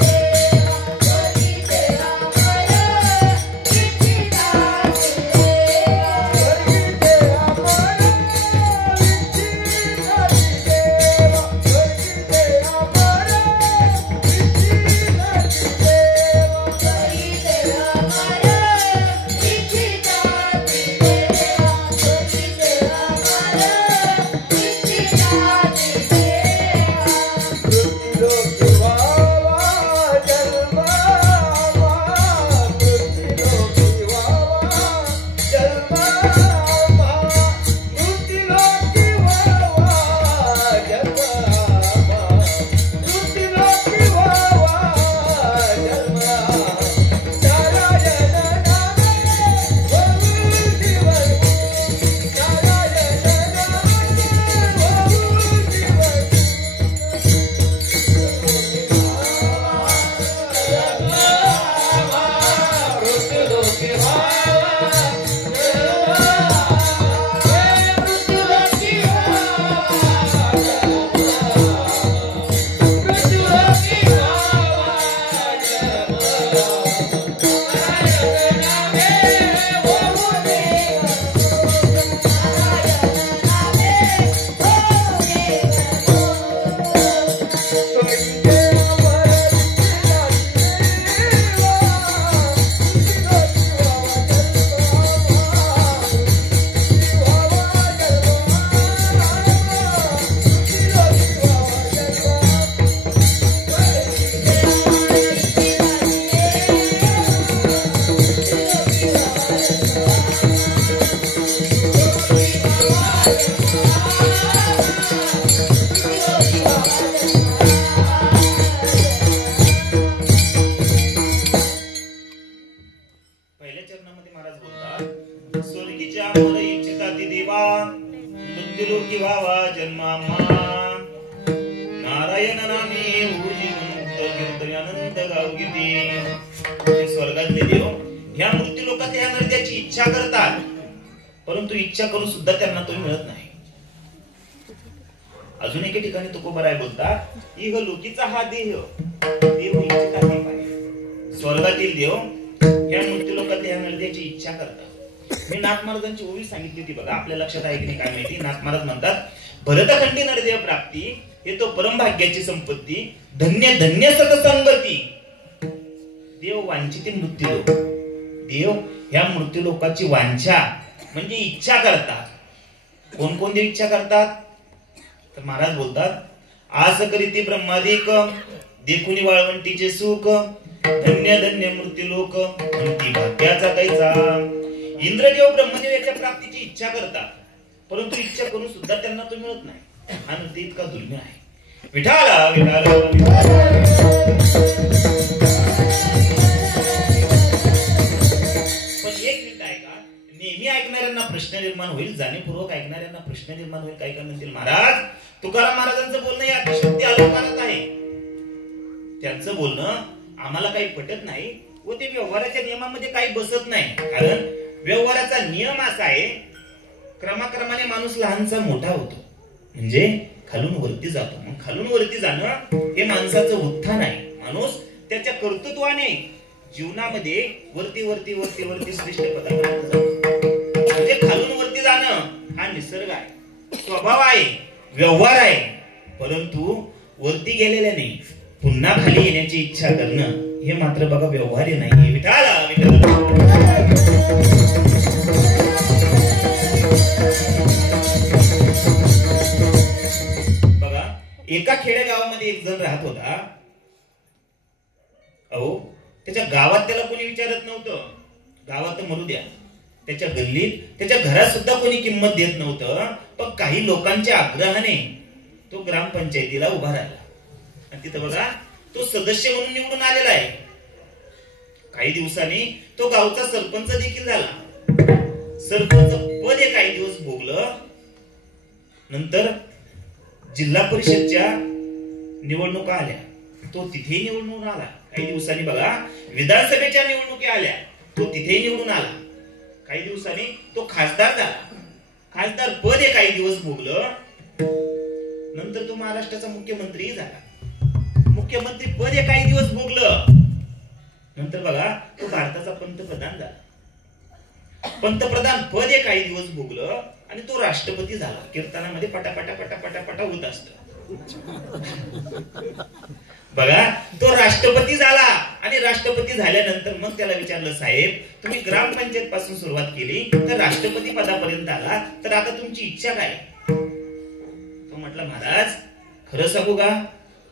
देवा, स्वर्गीचे अमर विचित्राची देवा, स्वर्गीचे अमर विचित्राची देवा, स्वर्गीचे अमर विचित्राची देवा. मृत्युलोकी व्हावा जन्माम्हा नारायण नामे जीवनमुक्त कीर्तन आनंद गाव गीती. स्वर्गातले देव ह्या मृत्यू लोकात ह्या नरद्याची इच्छा करतात, परंतु इच्छा करून सुद्धा त्यांना तो मिळत नाही. अजून एके ठिकाणी तुकोबराय बोलतात, इह लोकीचा हा देह देव इच्छिता हे पाहिजे. स्वर्गातील देव ह्या मृत्यू लोकातल्या ह्या नरद्याची इच्छा करतात. मी नाथ महाराजांची ओवी सांगितली होती बघा, आपल्या लक्षात आहे की नाही काय माहिती. नाथ महाराज म्हणतात, भरतखंडी नरदेव प्राप्ती हे तो परमभाग्याची संपत्ती, धन्य धन्य सतसंगती. देव वांछित मृत्यू लोक, देव ह्या मृत्यू लोकाची वांछा म्हणजे इच्छा करतात. कोणकोणती इच्छा करतात तर महाराज बोलतात, आस करीती ब्रह्मादिक देखुनी वाळवंटीचे सुख, धन्य धन्य मृत्यू लोक म्हणती भाग्याचा कैसा. इंद्रदेव ब्रह्मदेव याच्या प्राप्तीची इच्छा करतात, परंतु इच्छा करून सुद्धा त्यांना तो मिळत नाही. आणि ते इतका दुर्मिळ आहे. विठाला विठाला पण एक मिनिट आहे का, नेहमी ऐकणाऱ्यांना प्रश्न निर्माण होईल, जाणीवपूर्वक ऐकणाऱ्यांना प्रश्न निर्माण होईल. काय काय म्हणतील, महाराज तुकाराम महाराजांचं बोलणं या अतिशक्ती अलंकारात आहे, त्यांचं बोलणं आम्हाला काही पटत नाही व ते व्यवहाराच्या नियमामध्ये काही बसत नाही. कारण व्यवहाराचा नियम असा आहे, क्रमाक्रमाने माणूस लहानचा मोठा होतो, म्हणजे खालून वरती जातो. मग खालून वरती जाणं हे माणसाचं उत्थान आहे. माणूस त्याच्या कर्तृत्वाने जीवनामध्ये वरती वरती वरती वरती श्रेष्ठ पदापर्यंत जातो. म्हणजे खालून वरती जाणं हा निसर्ग आहे, स्वभाव आहे, व्यवहार आहे. परंतु वरती गेलेल्याने पुन्हा खाली येण्याची इच्छा करणं हे मात्र बघा व्यवहार्य नाही. विठाला बघा, एका खेडेगावामध्ये एक जण राहत होता. अहो त्याच्या गावात त्याला कोणी विचारत नव्हतं, गावात मरू द्या, त्याच्या गल्लीत त्याच्या घरात सुद्धा कोणी किंमत देत नव्हतं. पण काही लोकांच्या आग्रहाने तो ग्रामपंचायतीला उभा राहिला आणि तिथं बघा तो सदस्य म्हणून निवडून आलेला आहे. काही दिवसांनी तो गावचा सरपंच देखील झाला. सरपंच पद हे काही दिवस भोगलं. नंतर जिल्हा परिषदच्या निवडणुका आल्या, तो तिथे निवडून आला. काही दिवसांनी बघा विधानसभेच्या निवडणुकी आल्या, तो तिथे निवडून आला. काही दिवसांनी तो खासदार झाला. खासदार पद हे काही दिवस भोगलं. नंतर तो महाराष्ट्राचा मुख्यमंत्री झाला. मुख्यमंत्री पद हे काही दिवस भोगलं. नंतर बघा तो भारताचा पंतप्रधान झाला. पंतप्रधान पद हे काही दिवस भोगलं आणि तो राष्ट्रपती झाला. कीर्तनामध्ये पटापटा पटापटा पटा होत असत. बघा तो राष्ट्रपती झाला आणि राष्ट्रपती झाल्यानंतर मग त्याला विचारलं, साहेब तुम्ही ग्रामपंचायत पासून सुरुवात केली तर राष्ट्रपती पदापर्यंत आला, तर आता तुमची इच्छा काय? तो म्हटला, महाराज खरं सांगू का,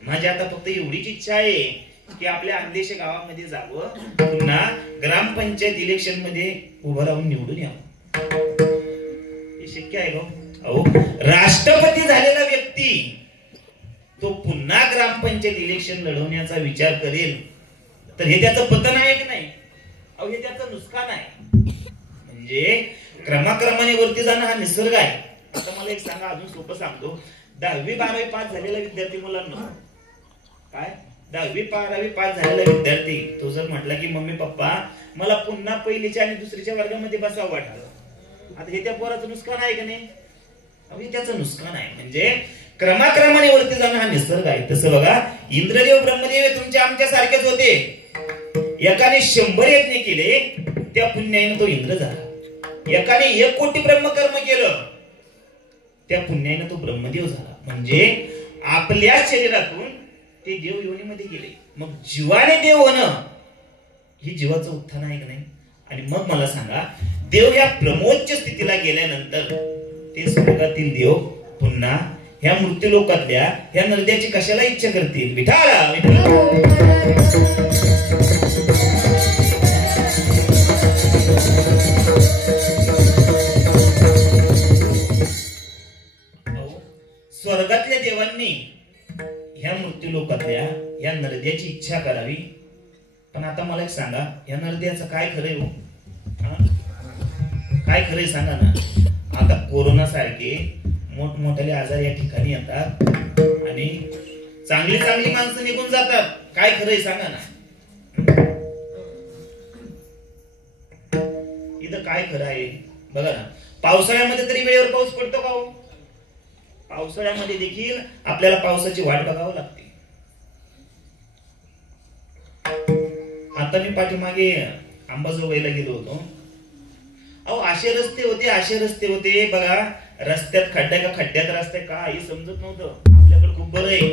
माझी आता फक्त एवढीच इच्छा आहे की आपल्या अंदेश गावामध्ये जावं, पुन्हा ग्रामपंचायत इलेक्शन मध्ये उभं राहून निवडून यावं. हे शक्य आहे का? अहो राष्ट्रपती झालेला व्यक्ती तो पुन्हा ग्रामपंचायत इलेक्शन लढवण्याचा विचार करेल तर हे त्याचं पतन आहे की नाही? अहो हे त्याचं नुकसान आहे. म्हणजे क्रमाक्रमाने वरती जाणं हा निसर्ग आहे. आता मला एक सांगा, अजून सोपं सांगतो. 10वी 12वी पास झालेला विद्यार्थी मुलांना काय 10वी 12वी पास झालेला विद्यार्थी तो जर म्हटला की मम्मी पप्पा मला पुन्हा पहिलीच्या आणि दुसरीच्या वर्गामध्ये बसावं वाटलं, आता हे त्या पोराचं नुकसान आहे का नाही? अहो त्याचं नुकसान आहे. म्हणजे क्रमाक्रमाने वरती जाणं हा निसर्ग आहे. तसं बघा इंद्रदेव ब्रह्मदेव तुमच्या आमच्या सारखेच होते. एकाने 100 यज्ञ केले, त्या पुण्याने तो इंद्र झाला. एकाने 1 कोटी ब्रह्मकर्म केलं, त्या पुण्याने तो ब्रह्मदेव झाला. म्हणजे आपल्या शरीरातून ते देव योनीमध्ये गेले. मग जीवाने देव होणं ही जीवाचं उत्थान आहे का नाही? आणि मग मला सांगा, देव या प्रमोच्च स्थितीला गेल्यानंतर ते स्वर्गातील देव पुन्हा ह्या मृत्यू लोकातल्या ह्या नरद्याची कशाला इच्छा करतील? विठाला स्वर्गातल्या देवांनी ह्या मृत्यू लोकातल्या ह्या नरद्याची इच्छा करावी. पण आता मला एक सांगा, ह्या नरद्याचं काय खरंय हो? काय खरंय सांगा ना. आता कोरोना सारखे मोठमोठे आजार या ठिकाणी येतात आणि चांगली चांगली माणसं निघून जातात. काय खरंय सांगा ना. इथं काय खरं आहे बघा ना. पावसाळ्यामध्ये तरी वेळेवर पाऊस पडतो का हो? पावसाळ्यामध्ये देखील आपल्याला पावसाची वाट बघावी लागते. आता मी पाठीमागे अंबाजोगाईला गेलो होतो. अहो असे रस्ते होते बघा. रस्त्यात खड्डा का खड्ड्यात रस्ते काही समजत नव्हतं. आपल्याकडे खूप बरं आहे,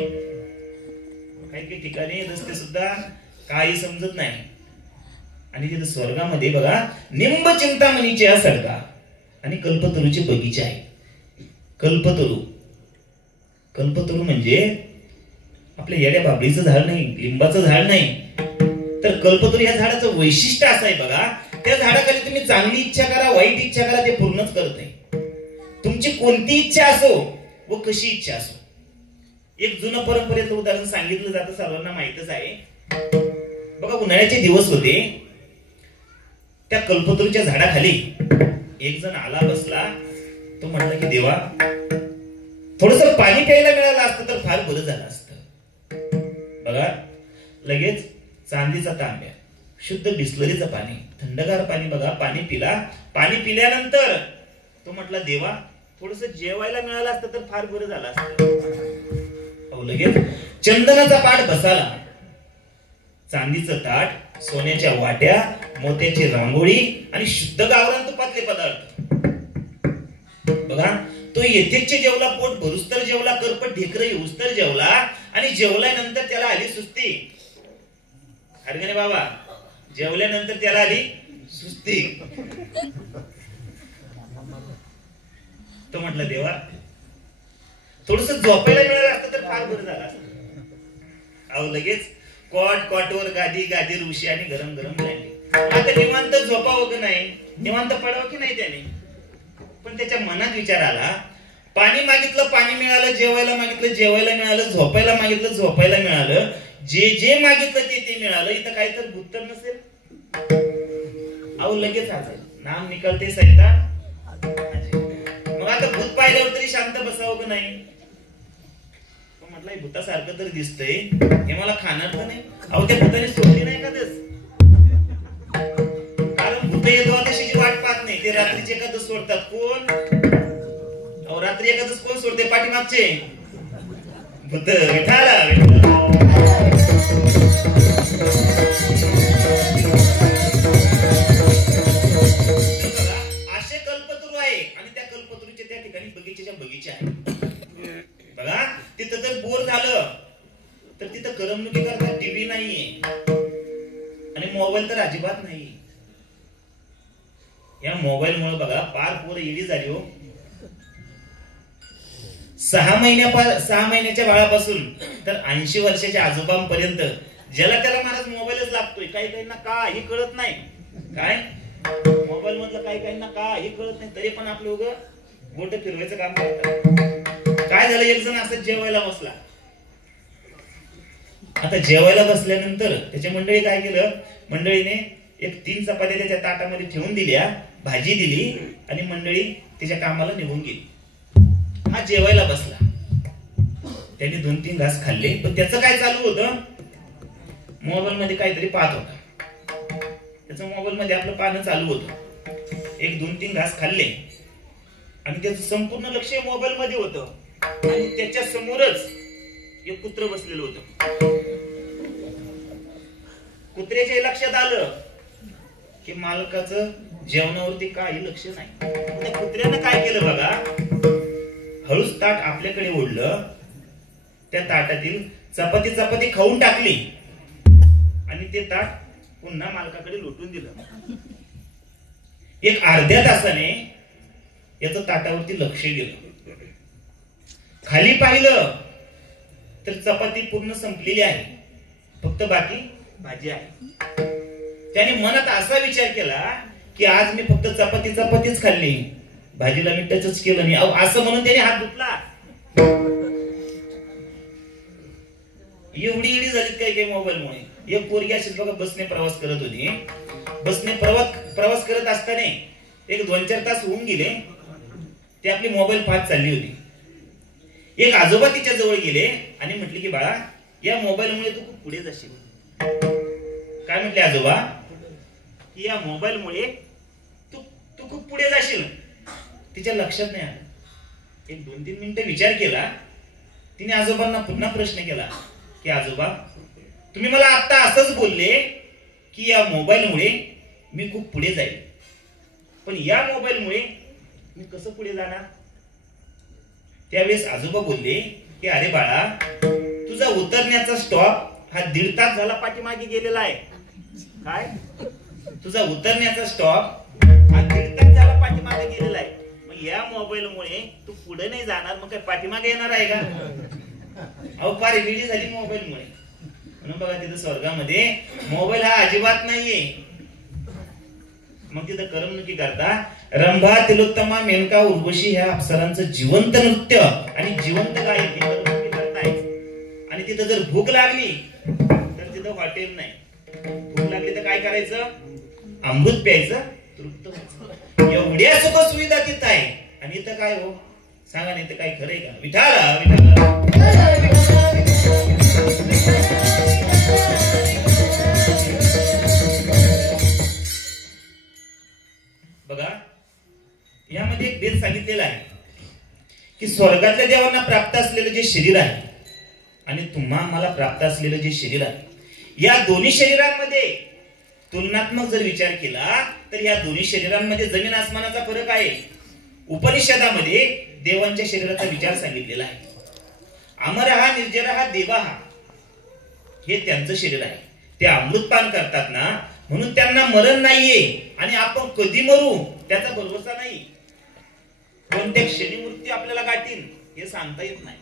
काही काही ठिकाणी रस्ते सुद्धा काही समजत नाही. आणि तिथे स्वर्गामध्ये बघा निंब चिंतामणीच्या सडका आणि कल्पतरूचे बगीचे आहे. कल्पतरू म्हणजे आपल्या येड्या बाबळीचं झाड नाही, लिंबाचं झाड नाही, तर कल्पतरू या झाडाचं वैशिष्ट्य असं आहे बघा. त्या झाडाखाली तुम्ही चांगली इच्छा करा, वाईट इच्छा करा, ते पूर्णच करते. तुमची कोणती इच्छा असो व कशी इच्छा असो. एक जुनं परंपरेचं उदाहरण सांगितलं जातं, सर्वांना माहितच आहे बघा. उन्हाळ्याचे दिवस होते. त्या कल्पतरूच्या झाडाखाली एक जण आला, बसला. तो म्हटला की देवा थोडस पाणी प्यायला मिळालं असतं तर फार बरं झालं असतं. बघा लगेच चांदीचा तांब्या, शुद्ध बिस्लरीचं पाणी, थंडगार पाणी बघा. पाणी पिला. पाणी पिल्यानंतर तो म्हटला देवा थोडस जेवायला मिळालं असतं तर फार बरं झालं असतं. लगेच चंदनाचा पाट बसाला, चांदीचं ताट, सोन्याच्या वाट्या, मोत्याची रांगोळी आणि शुद्ध गावरान तुपातले पदार्थ. बघा तो येथेच जेवला, पोट भरूस्तर जेवला, करपट ढेकर येऊस्तर जेवला आणि जेवल्यानंतर त्याला आली सुस्ती. हरगणे बाबा जेवल्यानंतर त्याला आली सुस्ती. तो म्हटला देवा थोडस झोपायला मिळालं असतं तर फार बरं झालं असतं. अहो लगेच कॉटवर गादी गादीवर उशी आणि गरम गरम राहिली. आता निवांत झोपावं की नाही, निवांत पडावं की नाही त्याने. पण त्याच्या मनात विचार आला, पाणी मागितलं पाणी मिळालं, जेवायला मागितलं जेवायला मिळालं, झोपायला मागितलं झोपायला मिळालं, जे जे मागितलं ते मिळालं. इथं काय तर भूत तर नसेल. अहो लगेच आज नाम निकलते सैतान. मग आता भूत पाहिल्यावर तरी शांत बसावं की नाही. म्हटलं भूतासारखं तर दिसतंय, हे मला खाणार तर नाही. अहो त्या भूताने सोडली नाही का तेच, कारण भूत येतो तशी वाट पाहत नाही. ते रात्रीचे एखादं सोडतात. कोण? अहो रात्री एखादं कोण सोडते? पाठीमागचे भूत. विठाला असे कल्पतरू आहे आणि त्या कल्पतरूच्या त्या ठिकाणी बगीच्याच्या बगीचे आहे. बघा तिथं जर बोर झालं तर तिथं करमणुकी करता टीव्ही नाहीये आणि मोबाईल तर अजिबात नाही. या मोबाईल मुळे बघा पार पोर येडी झाली हो. 6 महिन्याच्या बाळापासून तर 80 वर्षाच्या आजोबांपर्यंत ज्याला त्याला महाराज मोबाईलच लागतोय. काही काहींना काही कळत नाही. काय मोबाईल मधलं काही काही कळत नाही, तरी पण आपलं उगं बोट फिरवायचं काम करतात. काय झालं, एक जण असं जेवायला बसला. आता जेवायला बसल्यानंतर त्याच्या मंडळी काय केलं, मंडळीने एक 3 चपात्या त्याच्या ताटामध्ये ठेवून दिल्या, भाजी दिली आणि मंडळी त्याच्या कामाला निघून गेली. हा जेवायला बसला, त्याने 2-3 घास खाल्ले. पण त्याचं काय चालू होतं, मोबाईल मध्ये काहीतरी पाहत होता. त्याचं मोबाईल मध्ये आपलं पाहणं चालू होतं. 1-2-3 घास खाल्ले आणि त्याचं संपूर्ण लक्ष मोबाईल मध्ये होतं. आणि त्याच्या समोरच एक कुत्र बसलेलं होतं. कुत्र्याच्या लक्षात आलं की मालकाचं जेवणावरती काही लक्ष नाही. त्या कुत्र्यानं काय केलं बघा, हळूच ताट आपल्याकडे ओढलं, त्या ताटातील चपाती खाऊन टाकली आणि ते ताट पुन्हा मालकाकडे लोटून दिलं. एक अर्ध्या तासाने याचं ताटावरती लक्ष गेलं. खाली पाहिलं तर चपाती पूर्ण संपलेली आहे, फक्त बाकी भाजी आहे. त्याने मनात असा विचार केला की आज मी फक्त चपातीच खाल्ली, भाजीला मी टचच केलं नाही. असं म्हणून त्याने हात धुतला. एवढी इडी झाली काही मोबाईलमुळे. एक पोरगी अशीच बघा बसने प्रवास करत होती. बसने प्रवास करत असताना एक 2-4 तास होऊन गेले, ती आपली मोबाईल पाहत चालली होती. एक आजोबा तिच्या जवळ गेले आणि म्हटले की बाळा, या मोबाईलमुळे तू खूप पुढे जाशील. काय म्हटले आजोबा, की या मोबाईलमुळे तू खूप पुढे जाशील. तिच्या लक्षात नाही आलं. एक 2-3 मिनिटं विचार केला. तिने आजोबांना पुन्हा प्रश्न केला की आजोबा, तुम्ही मला आता असंच बोलले की या मोबाईलमुळे मी खूप पुढे जाईल, पण या मोबाईलमुळे मी कसं पुढे जाणार? त्यावेळेस आजोबा बोलले की अरे बाळा, तुझा उतरण्याचा स्टॉप हा 1.5 तास झाला पाठीमागे गेलेला आहे. काय? तुझा उतरण्याचा स्टॉप हा 1.5 तास झाला पाठीमागे गेलेला आहे. मग या मोबाईलमुळे तू पुढे नाही जाणार, मग काय पाठीमागे येणार आहे का? अहो फार वेळी झाली मोबाईलमुळे. म्हणून बघा तिथं स्वर्गामध्ये मोबाईल हा अजिबात नाहीये. मग तिथं करमणुकी करता रंभा, तिलोत्तमा, मेनका, उर्वशी ह्या अप्सरांचं जिवंत नृत्य आणि जिवंत गायन हे करमणुकी करताय. आणि तिथं जर भूक लागली तर तिथं हॉटेल नाही. भूक लागली तर काय करायचं? अमृत प्यायचं, तृप्त व्हायचं. एवढ्या सुख सुविधा तिथं आहे. आणि इथं काय हो सांगा, नाही तर काय खरंय का? विठाला विठाला बघा, यामध्ये एक भेद सांगितलेला आहे की स्वर्गातल्या देवांना प्राप्त असलेलं जे शरीर आहे आणि तुम्हा मला प्राप्त असलेलं जे शरीर आहे, या दोन्ही शरीरांमध्ये तुलनात्मक जर विचार केला तर या दोन्ही शरीरांमध्ये जमीन आसमानाचा फरक आहे. उपनिषदामध्ये देवांच्या शरीराचा विचार सांगितलेला आहे. अमरहा निर्जरहा देवाहा हे त्यांचं शरीर आहे. ते अमृतपान करतात ना, म्हणून त्यांना मरण नाहीये आणि आपण कधी मरू त्याचा भरोसा नाही. कोणत्या क्षणी मृत्यू आपल्याला गाठील हे सांगता येत नाही.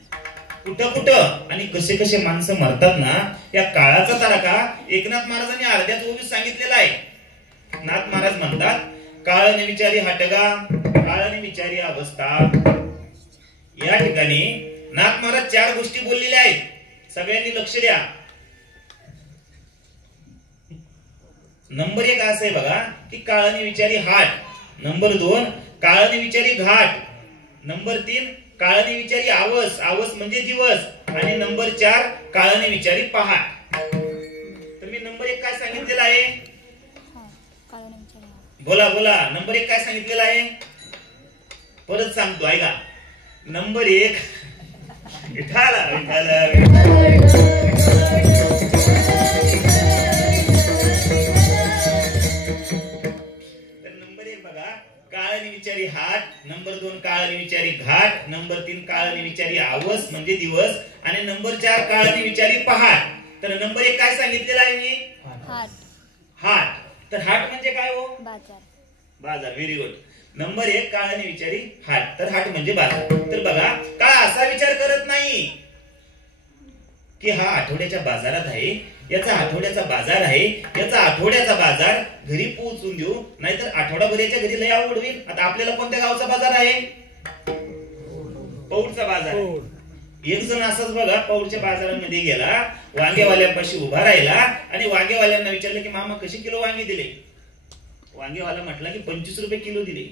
कुठं कुठं आणि कसे कसे माणसं मरतात ना, या काळाचा तडाखा एकनाथ महाराजांनी अर्ध्याच ओवीत सांगितलेला आहे. नाथ महाराज म्हणतात, काळाने विचारी हटगा, काळाने विचारी अवस्था. या ठिकाणी नाथ महाराज 4 गोष्टी बोललेल्या आहेत. सगळ्यांनी लक्ष द्या. नंबर 1 असं आहे बघा की काळाने विचारी हाट. नंबर 2 काळाने विचारी घाट. नंबर 3 काळाने विचारी आवस, आवस म्हणजे दिवस. आणि नंबर 4 काळाने विचारी पहाट. तर मी नंबर 1 काय सांगितलेलं आहे? बोला बोला, नंबर 1 काय सांगितलेलं आहे? परत सांगतो ऐका. नंबर 1 विठाला विठाला काळाने विचारी हाट. नंबर 2 काळाने विचारी घाट. नंबर 3 काळाने विचारी आवस म्हणजे दिवस. आणि नंबर 4 काळाने विचारी पहाट. तर नंबर 1 काय सांगितलेला आहे मी? हाट. तर हाट म्हणजे काय हो? बाजार. बाजार. Very good. नंबर 1 काळाने विचारी हाट. तर हाट म्हणजे बाजार. तर बघा, काळ असा विचार करत नाही की हा आठवड्याच्या बाजारात आहे, याचा आठवड्याचा बाजार आहे, याचा आठवड्याचा बाजार घरी पोहोचून देऊ, नाहीतर आठवडाभराच्या घरी लय अवघड होईल. आता आपल्याला कोणत्या गावचा बाजार आहे? पौडचा बाजार. एक जण असाच बघा पौडच्या बाजारामध्ये गेला, वांगेवाल्यांपाशी उभा राहिला आणि वांगेवाल्यांना विचारलं की मामा कशी किलो वांगे दिले? वांगेवाला म्हटला की 25 रुपये किलो दिले.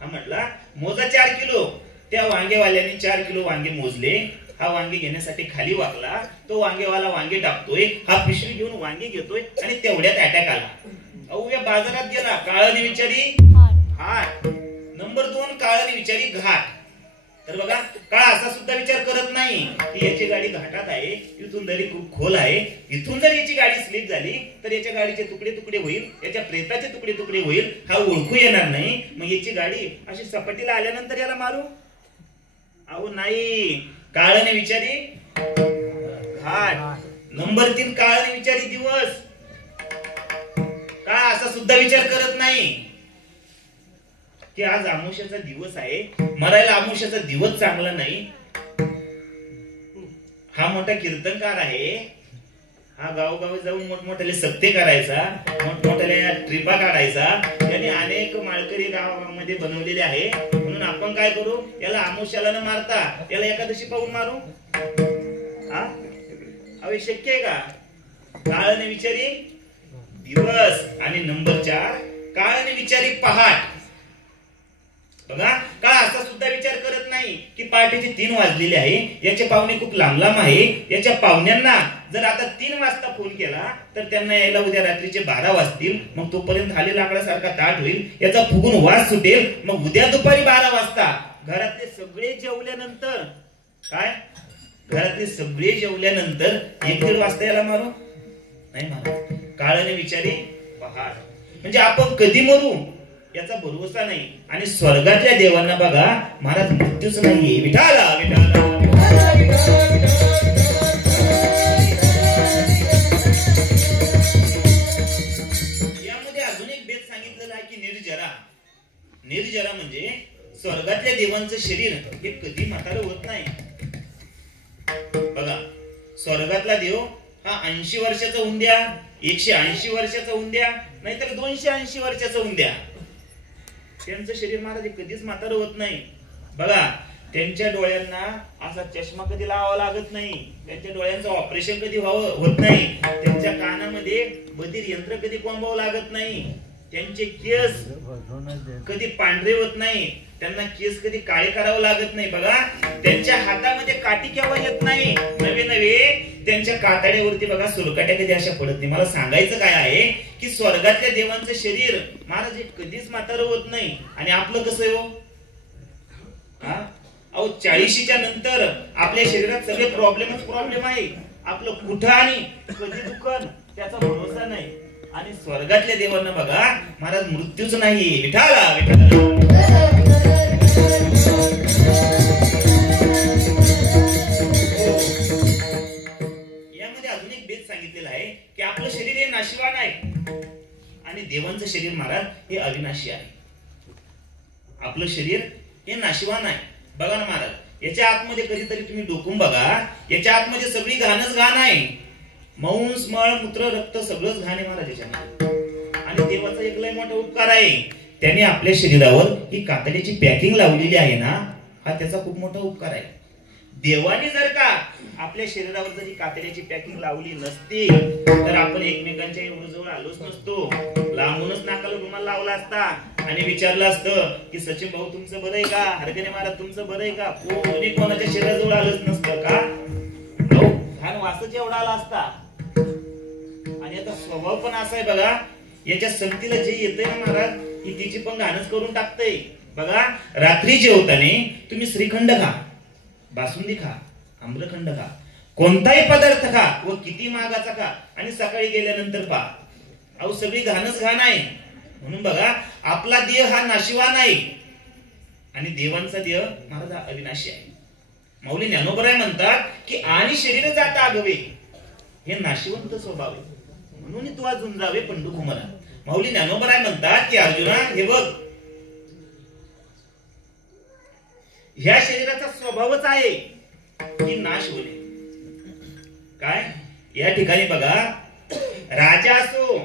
हा म्हटला मोजा 4 किलो. त्या वांगेवाल्याने 4 किलो वांगे मोजले. हा वांगे घेण्यासाठी खाली वाकला. तो वांगेवाला वांगे टाकतोय, हा पिशवी घेऊन वांगे घेतोय आणि तेवढ्यात अटॅक आला. अहो या बाजारात गेला. काळाने विचारी हाट. नंबर 2 काळाने विचारी घाट. तर बघा, काळ असा सुद्धा विचार करत नाही की याची गाडी घाटात आहे, इथून दरी खूप खोल आहे, इथून जर याची गाडी स्लिप झाली तर याच्या गाडीचे तुकडे तुकडे होईल, याच्या प्रेताचे तुकडे तुकडे होईल, हा ओळखू येणार नाही. मग याची गाडी अशी सपाटीला आल्यानंतर याला मारू? अहो नाही. काळाने विचारी घाट. नंबर 3 काळाने विचारी दिवस. काळ असा सुद्धा विचार करत नाही की आज अमावस्याचा दिवस आहे, मरायला अमावस्याचा दिवस चांगला नाही. हा मोठा कीर्तनकार आहे, हा गावोगाव जाऊन मोठमोठ्याले सप्ते करायचा, मोठमोठ्याल्या ट्रिपा काढायचा. त्याने अनेक माळकरी गावामध्ये बनवलेले आहे. म्हणून आपण काय करू? याला अमावस्याला न मारता याला एकादशी पाहून मारू? हा अवे शक्य आहे का? काळाने विचारी दिवस. आणि नंबर 4 काळाने विचारी पहाट. बघा, काळ असा सुद्धा विचार करत नाही की पहाटेचे 3 वाजलेले आहे, याचे पाहुणे खूप लांब लांब आहे, याच्या पाहुण्यांना जर आता 3 वाजता फोन केला तर त्यांना यायला उद्या रात्रीचे 12 वाजतील. मग तोपर्यंत खाली लाकडासारखा ताट होईल, याचा फुगून वास सुटेल. मग उद्या दुपारी 12 वाजता घरातले सगळे जेवल्यानंतर काय? घरातले सगळे जेवल्यानंतर 1-1:30 वाजता याला मारू? नाही मारू. काळाने विचारी पहाट. म्हणजे आपण कधी मरू याचा भरोसा नाही. आणि स्वर्गातल्या देवांना बघा, महाराज मृत्यूच नाहीये. विठाला विठाला. यामध्ये अजून एक भेद सांगितलेला आहे की निर्जरा. निर्जरा म्हणजे स्वर्गातल्या देवांचं शरीर हे कधी म्हातारं होत नाही. बघा, स्वर्गातला देव हा 80 वर्षाचा होऊन द्या, 180 वर्षाचा होऊन द्या, नाहीतर 280 वर्षाचा होऊन द्या, त्यांचं शरीर महाराज कधीच म्हातारं होत नाही. बघा, त्यांच्या डोळ्यांना असा चष्मा कधी लावावा लागत नाही, त्यांच्या डोळ्यांचं ऑपरेशन कधी होत नाही, त्यांच्या कानामध्ये बधीर यंत्र कधी कोंबावं लागत नाही, त्यांचे केस कधी पांढरे होत नाही, त्यांना केस कधी काळे करावं लागत नाही. बघा, त्यांच्या हातामध्ये काठी केव्हा येत नाही. नवे नवे त्यांच्या कातड्यावरती बघा सुरकाट्या कधी अशा पडत नाही. मला सांगायचं काय आहे की स्वर्गातल्या देवांचं शरीर महाराज हे कधीच म्हातारं होत नाही. आणि आपलं कसं आहे हो? अहो 40च्या नंतर आपल्या शरीरात सगळे प्रॉब्लेम आहे. आपलं कुठं आणि कधी दुखन त्याचा भरोसा नाही. आणि स्वर्गातल्या देवांना बघा, महाराज मृत्यूच नाही. विठाला विठाला. यामध्ये अजून एक भेद सांगितलेला आहे की आपलं शरीर हे नाशिवान आहे आणि देवांचं शरीर महाराज हे अविनाशी आहे. आपलं शरीर हे नाशिवान आहे. बघा ना महाराज, याच्या आतमध्ये कधीतरी तुम्ही डोकून बघा, याच्या आतमध्ये सगळी घाणच घाण आहे. मांस मळ मूत्र रक्त सगळंच घाण आहे महाराज याच्यामध्ये. आणि देवाचा एक लय मोठा उपकार आहे, त्याने आपल्या शरीरावर ही कातडीची पॅकिंग लावलेली आहे ना, हा त्याचा खूप मोठा उपकार आहे. देवाने जर का आपल्या शरीरावर जर ही कातड्याची पॅकिंग लावली नसती तर आपण एकमेकांच्या एवढं जवळ आलोच नसतो. लांबूनच नाकाला रुमाल लावला असता आणि विचारलं असतं की सचिन भाऊ तुमचं बरं आहे का, हरगणे महाराज तुमचं बरं आहे का, कोणी कोणाच्या शरीराजवळ आलंच नसतं का, घाण वासच एवढा आला असता. आणि आता स्वभाव पण असा आहे बघा, याच्या संगतीला जे येतंय ना महाराज, ही तिची पण घाणच करून टाकतंय. बघा रात्री जेवताना तुम्ही श्रीखंड खा, बासुंदी खा, आम्रखंड खा, कोणताही पदार्थ खा व किती महागाचा खा, आणि सकाळी गेल्यानंतर पहा, अहो सगळी घाणच घाण आहे. म्हणून बघा आपला देह हा नाशिवान आहे आणि देवांचा देह महाराज हा अविनाशी आहे. माऊली ज्ञानोबराय म्हणतात की आणि शरीर जाता आगवे, हे नाशिवंत स्वभाव आहे, म्हणून तू आज झुंजावे पंडू कुमारा. माऊली ज्ञानोबराय म्हणतात की अर्जुना हे बघ, ह्या शरीराचा स्वभावच आहे की नाश होणे. काय या ठिकाणी बघा, राजा असो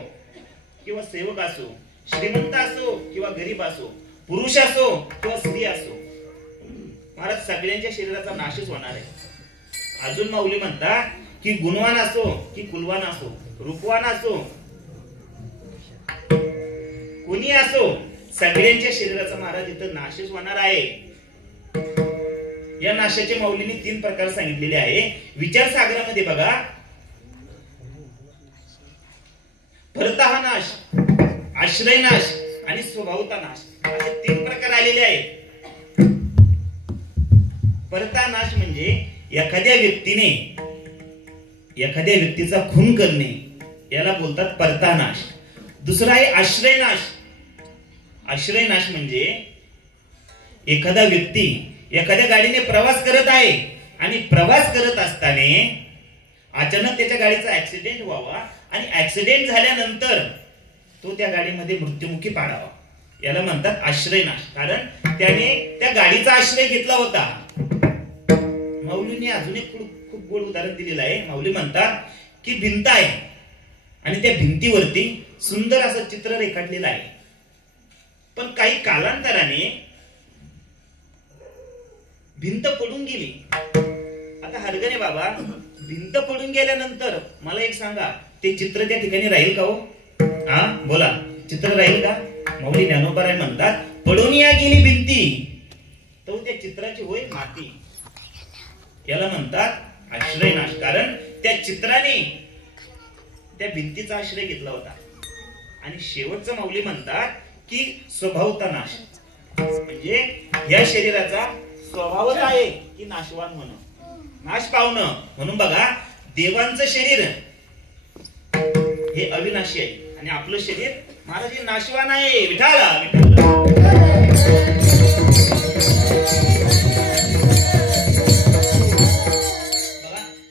किंवा सेवक असो, श्रीमंत असो किंवा गरीब असो, पुरुष असो किंवा स्त्री असो, महाराज सगळ्यांच्या शरीराचा नाशच होणार आहे. अजून माऊली म्हणतात की गुणवान असो की कुलवान असो, रूपवान असो, कोणी असो, सगळ्यांच्या शरीराचा महाराज इथं नाशच होणार आहे. या नाशाचे माऊलीने 3 प्रकार सांगितलेले आहे. विचार सागरामध्ये बघा, परतः नाश, आश्रय नाश आणि स्वभावता नाश असे 3 प्रकार आलेले आहेत. परतः नाश म्हणजे एखाद्या व्यक्तीचा खून करणे, याला बोलतात परतः नाश. दुसरा आहे आश्रय नाश. आश्रय नाश म्हणजे एखादा व्यक्ती एखाद्या गाडीने प्रवास करत आहे आणि प्रवास करत असताना अचानक त्याच्या गाडीचा ऍक्सिडेंट व्हावा आणि ऍक्सिडेंट झाल्यानंतर तो त्या गाडीमध्ये मृत्युमुखी पाडावा, याला म्हणतात आश्रय नाश. कारण त्याने त्या गाडीचा आश्रय घेतला होता. माऊलीने अजून एक खूप गोड उदाहरण दिलेलं आहे. माऊली म्हणतात की भिंत आहे आणि त्या भिंतीवरती सुंदर असं चित्र रेखाटलेलं आहे, पण काही कालांतराने भिंत पडून गेली. आता हरगणे बाबा, भिंत पडून गेल्यानंतर मला एक सांगा, ते चित्र त्या ठिकाणी राहील का हो? हा बोला, चित्र राहील का? माऊली ज्ञानोबराय म्हणतात पडून या गेली भिंती तो त्या चित्राची होय माती, याला म्हणतात आश्रय नाश. कारण त्या चित्राने त्या भिंतीचा आश्रय घेतला होता. आणि शेवटचं माऊली म्हणतात की स्वभावता नाश, म्हणजे या शरीराचा स्वभावच आहे की नाशवान होणं, नाश पावणं. म्हणून बघा देवांचं शरीर हे अविनाशी आहे आणि आपलं शरीर महाराज हे नाशवान आहे. विठाला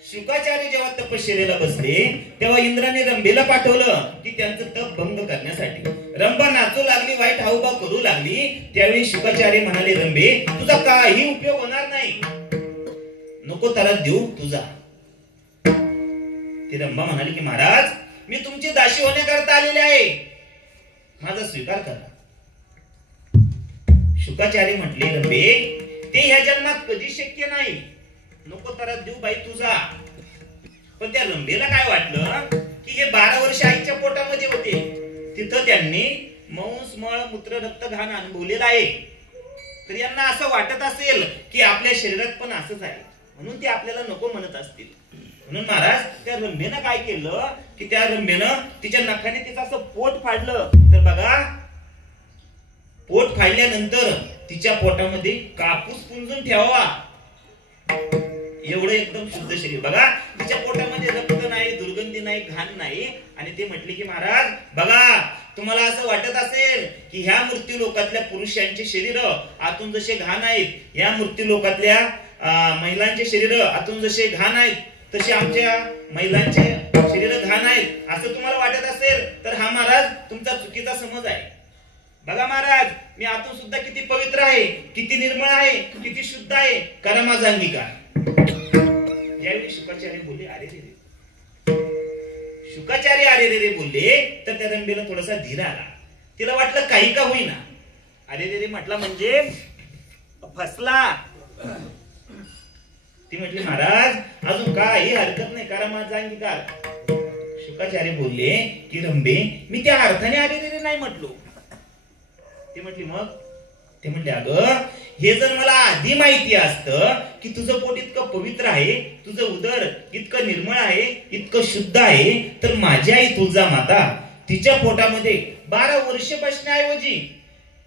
शुकाचार्य जेव्हा तपश्चर्येला बसले तेव्हा इंद्राने रंभेला पाठवलं की त्यांचं तप भंग करण्यासाठी. रंभा नाचू लागली, वाईट हावभाव करू लागली. त्यावेळी शुकाचार्य म्हणाले, रंभे तुझा काही उपयोग होणार नाही, नको त्रास देऊ तुझा. ती रंभा म्हणाली की महाराज मी तुमची दासी होण्याकरता आलेले आहे, माझा स्वीकार करा. शुकाचार्य म्हटले, रंभे ते ह्या जन्मात कधी शक्य नाही, नको त्रास देऊ बाई तुझा. पण त्या रंभेला काय वाटलं की हे 12 वर्ष आईच्या पोटामध्ये होते, तिथं त्यांनी मांस मळ मूत्र रक्त घाण अनुभवलेलं आहे, तर यांना असं वाटत असेल की आपल्या शरीरात पण असंच आहे, म्हणून ते आपल्याला नको म्हणत असतील. म्हणून महाराज त्या रंभेनं काय केलं की त्या रंभेनं तिच्या नखाने तिचं असं पोट फाडलं. तर बघा पोट फाडल्यानंतर तिच्या पोटामध्ये कापूस पुंजून ठेवावा एवढं एकदम शुद्ध शरीर. बघा तिच्या पोटामध्ये रक्त नाही, दुर्गंधी नाही, घाण नाही. आणि ते म्हटले की महाराज बघा तुम्हाला असं वाटत असेल की ह्या मृत्यू लोकातल्या पुरुषांचे शरीर आतून जसे घाण आहेत, या मृत्यू लोकातल्या महिलांचे शरीर आतून जसे घाण आहेत, तसे आमच्या महिलांचे शरीर घाण आहेत असं तुम्हाला वाटत असेल तर हा महाराज तुमचा चुकीचा समज आहे. बघा महाराज, मी आतून सुद्धा किती पवित्र आहे, किती निर्मळ आहे, किती शुद्ध आहे, करा माझा अंगीकार. यावेळी शुकाचार्य बोलले अरे रे रे. शुकाचार्य अरे रे रे बोलले तर त्या रंबेला थोडासा धीर आला. तिला वाटलं काही का होईना. अरे रे रे म्हटला म्हणजे फसला. ती म्हटली महाराज अजून काही हरकत नाही, करा माझा अंगीकार. शुकाचार्य बोलले की रंबे मी त्या अर्थाने अरे रे रे नाही म्हटलो. ती म्हटली मग? ते म्हटले अगं हे जर मला आधी माहिती असतं की तुझं पोट इतकं पवित्र आहे, तुझं उदर इतकं निर्मळ आहे, इतकं शुद्ध आहे, तर माझी आई तुळजा माता तिच्या पोटामध्ये 12 वर्ष बसण्याऐवजी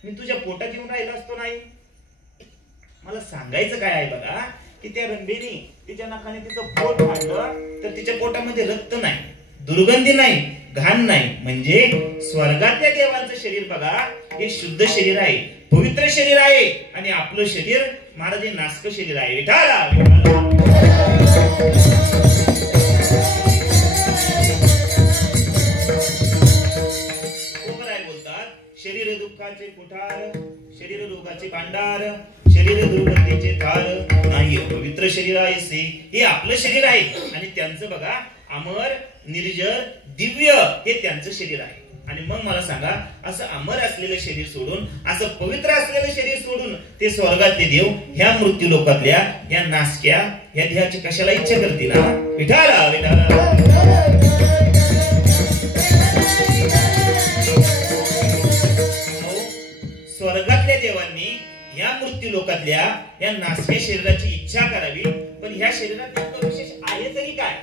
मी तुझ्या पोटात येऊन राहिला असतो नाही. मला सांगायचं काय आहे बघा की त्या रंबेनी तिच्या नाकाने तिचं पोट फाडलं तर तिच्या पोटामध्ये रक्त नाही, दुर्गंधी नाही, घाण नाही. म्हणजे स्वर्गातल्या देवांचं शरीर बघा हे शुद्ध शरीर आहे, पवित्र शरीर आहे. आणि आपलं शरीर महाराज हे नासक शरीर आहे. विठाला बोलतात शरीर दुःखाचे कुठार, शरीर रोगाचे भांडार, शरीर दुर्गंधीचे थार, नाही पवित्र शरीर आहे हे आपलं शरीर आहे. आणि त्यांचं बघा अमर, निर्जर, दिव्य हे त्यांचं शरीर आहे. आणि मग मला सांगा असं अमर असलेलं शरीर सोडून, असं पवित्र असलेलं शरीर सोडून ते स्वर्गातले देव ह्या मृत्यू लोकातल्या ह्या नासक्या ह्या देहाची कशाला इच्छा करतील ना. विठाला विठाला स्वर्गातल्या देवांनी या मृत्यू लोकातल्या या नासक्या शरीराची इच्छा करावी. पण ह्या शरीरात नेमकं विशेष आहे तरी काय?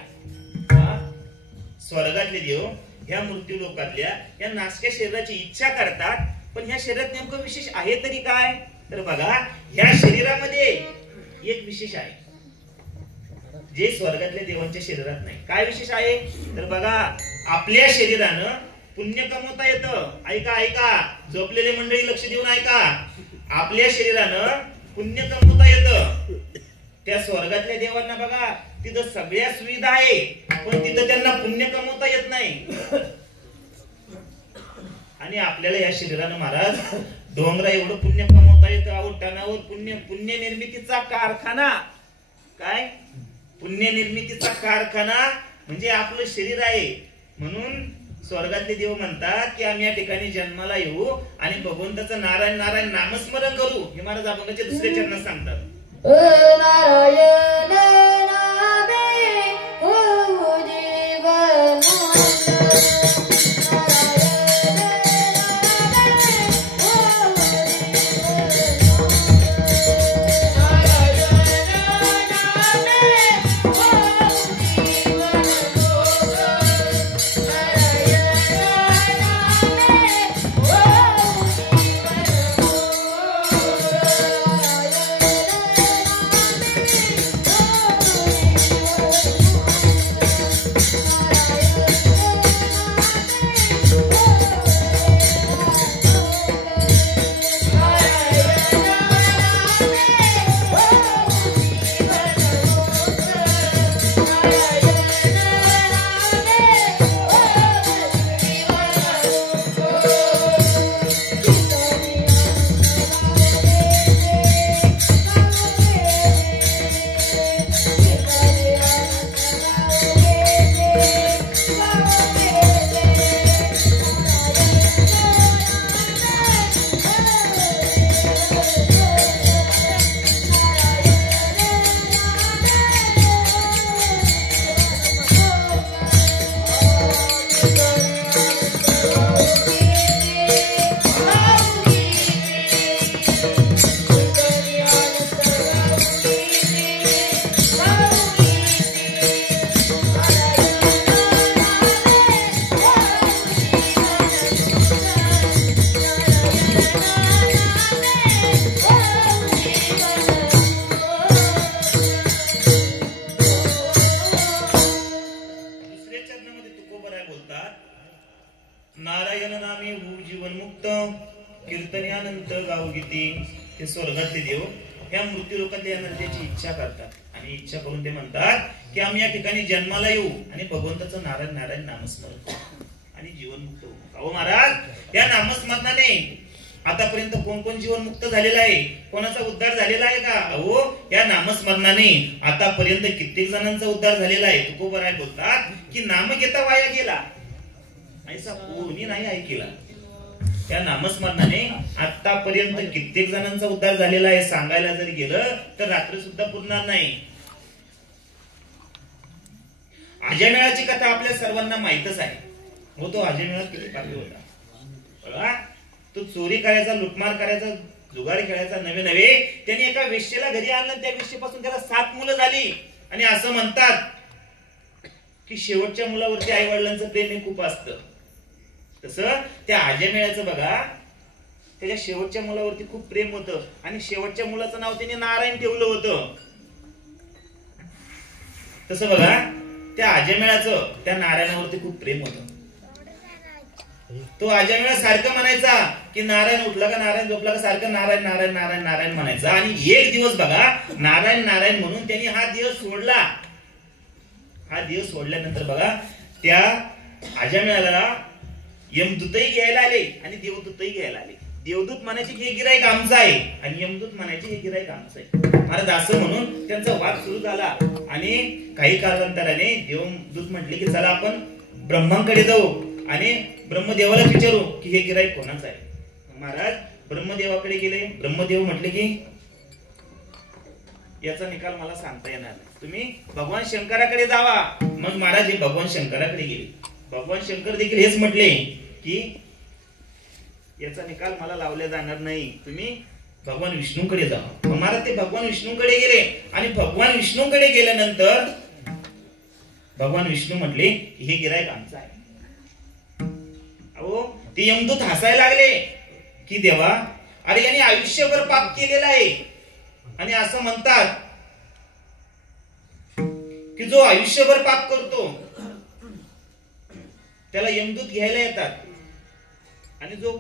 स्वर्गातले देव ह्या मृत्यू लोकातल्या या नासक्या शरीराची इच्छा करतात, पण ह्या शरीरात नेमकं विशेष आहे तरी काय? तर बघा ह्या शरीरामध्ये एक विशेष आहे जे स्वर्गातल्या देवांच्या शरीरात नाही. काय विशेष आहे? तर बघा आपल्या शरीरानं पुण्य कमवता येतं. ऐका ऐका झोपलेले मंडळी लक्ष देऊन ऐका. आपल्या शरीरानं पुण्य कमवता येतं. त्या स्वर्गातल्या देवांना बघा तिथं सगळ्या सुविधा आहे, पण तिथं त्यांना पुण्य कमवता येत नाही. आणि आपल्याला या शरीरानं महाराज डोंगरा एवढं पुण्य कमवता येतं. आवटानावर पुण्य निर्मितीचा कारखाना. काय पुण्य निर्मितीचा कारखाना म्हणजे आपलं शरीर आहे. म्हणून स्वर्गातले देव म्हणतात की आम्ही या ठिकाणी जन्माला येऊ आणि भगवंताचं नारायण नारायण नामस्मरण करू. हे महाराज अभंगाच्या दुसऱ्या चरणात सांगतात. नारायण नामे होऊ जीवन नारायण नामे होऊ जीवन मुक्त कीर्तन्यानंत गाव गीती. ते स्वर्गातले देव ह्या मृत्यू लोकातल्या नरकाची इच्छा करतात आणि इच्छा करून ते म्हणतात की आम्ही या ठिकाणी जन्माला येऊ आणि भगवंताचं नारायण नारायण नामस्मरण करू आणि जीवन मुक्त होऊ. अहो महाराज या नामस्मरणाने आतापर्यंत कोण कोण जीवनमुक्त झालेला आहे, कोणाचा उद्धार झालेला आहे का? अहो या नामस्मरणाने आतापर्यंत कित्येक जणांचा उद्धार झालेला आहे. तुकोबराय बोलतात की नाम घेता वाया गेला ऐसा कोणी नाही ऐकला. त्या नामस्मरणाने आतापर्यंत कित्येक जणांचा उद्धार झालेला आहे. सांगायला जर गेलं तर रात्र सुद्धा पुरणार नाही. अजमेळाची कथा आपल्या सर्वांना माहितच आहे. हो तो अजमेळा किती पापी होता बघा. तो चोरी करायचा, लुटमार करायचा, जुगार खेळायचा नवे नवे. त्यांनी एका वेश्येला घरी आणलं, त्या वेश्येपासून त्याला 7 मुलं झाली. आणि असं म्हणतात की शेवटच्या मुलावरती आई वडिलांचं प्रेम हे खूप असतं. तसं त्या अजमेळाचं बघा, त्याच्या शेवटच्या मुलावरती खूप प्रेम होतं. आणि शेवटच्या मुलाचं नाव त्याने नारायण ठेवलं होतं. तसं बघा त्या अजमेळाचं त्या नारायणावरती खूप प्रेम होतं. तो अजमेळा सारखं म्हणायचा की नारायण उठला का नारायण झोपला का सारखं नारायण नारायण नारायण नारायण म्हणायचा. आणि एक दिवस बघा नारायण नारायण म्हणून त्यांनी हा दिवस सोडला. हा दिवस सोडल्यानंतर बघा त्या अजमेळाला यमदूतही घ्यायला आले आणि देवदूतही घ्यायला आले. देवदूत म्हणायचे हे गिराईक आमचं आहे आणि यमदूत म्हणायचे हे गिराईक आमचं आहे. महाराज असं म्हणून त्यांचा वाद सुरू झाला. आणि काही कालांतराने देवदूत म्हटले की चला आपण ब्रह्मांकडे जाऊ आणि ब्रह्मदेवाला विचारू की हे गिराईक कोणाचं आहे. महाराज ब्रह्मदेवाकडे गेले. ब्रह्मदेव म्हटले की याचा निकाल मला सांगता येणार नाही, तुम्ही भगवान शंकराकडे जावा. मग महाराज हे भगवान शंकराकडे गेले. भगवान शंकर देखील हेच म्हटले की याचा निकाल मला लावला जाणार नाही, तुम्ही भगवान विष्णूकडे जा. मग महाराज ते भगवान विष्णूकडे गेले. आणि भगवान विष्णूकडे गेल्यानंतर भगवान विष्णू म्हटले की हे गिराईक आमचं आहे. अहो ते यमदूत हसायला लागले की देवा अरे याने आयुष्यभर पाप केलेला आहे. आणि असं म्हणतात की जो आयुष्यभर पाप करतो त्याला यमदूत घ्यायला येतात. आणि जो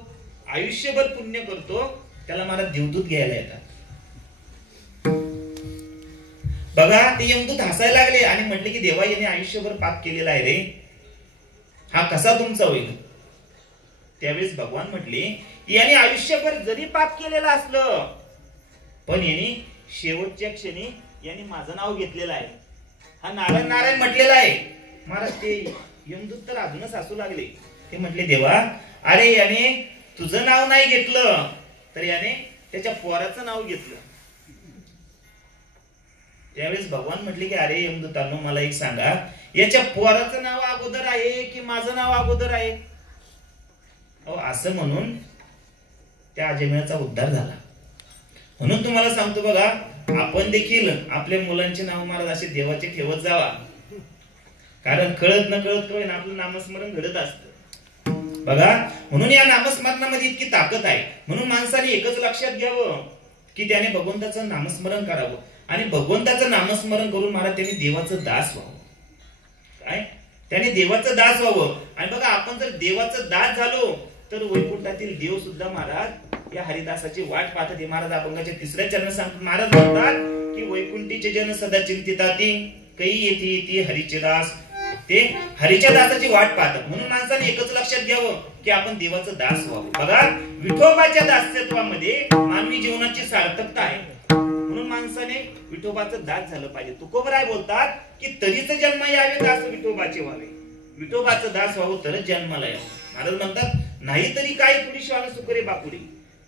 आयुष्यभर पुण्य करतो त्याला मला देवदूत घ्यायला येतात. बघा ते यमदूत हसायला लागले आणि म्हटले की देवा याने आयुष्यभर पाप केलेला आहे रे, हा कसा तुमचा होईल. त्यावेळेस भगवान म्हटले की याने आयुष्यभर जरी पाप केलेलं असलं पण याने शेवटच्या क्षणी याने माझं नाव घेतलेलं आहे, हा नारायण नारायण म्हटलेला आहे. महाराज ते यमदूत तर अजूनच हसू लागले. ते म्हटले देवा अरे याने तुझं नाव नाही घेतलं तर याने त्याच्या पोराचं नाव घेतलं. त्यावेळेस भगवान म्हटले की अरे यमदूतांनो मला एक सांगा, याच्या पोराचं नाव अगोदर आहे की माझं नाव अगोदर आहे. असं म्हणून त्या अजमेळाचा उद्धार झाला. म्हणून तुम्हाला सांगतो बघा आपण देखील आपल्या मुलांचे नाव महाराज असे देवाचे ठेवत जावा. कारण कळत न कळत कळत आपलं नामस्मरण घडत असतं बघा. म्हणून या नामस्मरणामध्ये इतकी ताकद आहे. म्हणून माणसाने एकच लक्षात घ्यावं की त्याने भगवंताचं नामस्मरण करावं. आणि भगवंताचं नामस्मरण करून महाराज त्याने देवाचं दास व्हावं. काय त्याने देवाचं दास व्हावं. आणि बघा आपण जर देवाचं दास झालो तर वैकुंठातील देव सुद्धा महाराज या हरिदासाची वाट पाहतात. हे महाराज अभंगाच्या 3ऱ्या चरणात सांगतात. महाराज म्हणतात की वैकुंठीचे जन सदा चिंतिताती कै येती येती हरीचे दास. ते हरीच्या दासाची वाट पाहतात. म्हणून माणसाने एकच लक्षात घ्यावं की आपण देवाचं दास व्हावं. बघा विठोबाच्या दास्यत्वामध्ये मानवी जीवनाची सार्थकता आहे. म्हणून माणसाने विठोबाचं दास झालं पाहिजे. तुकोबराय बोलतात की तरीच जन्म यावे दास विठोबाचे व्हावे. विठोबाचं दास व्हावं तरच जन्माला यावं. महाराज म्हणतात नाहीतरी काय तुरी श्वान सुकरे बापुरी.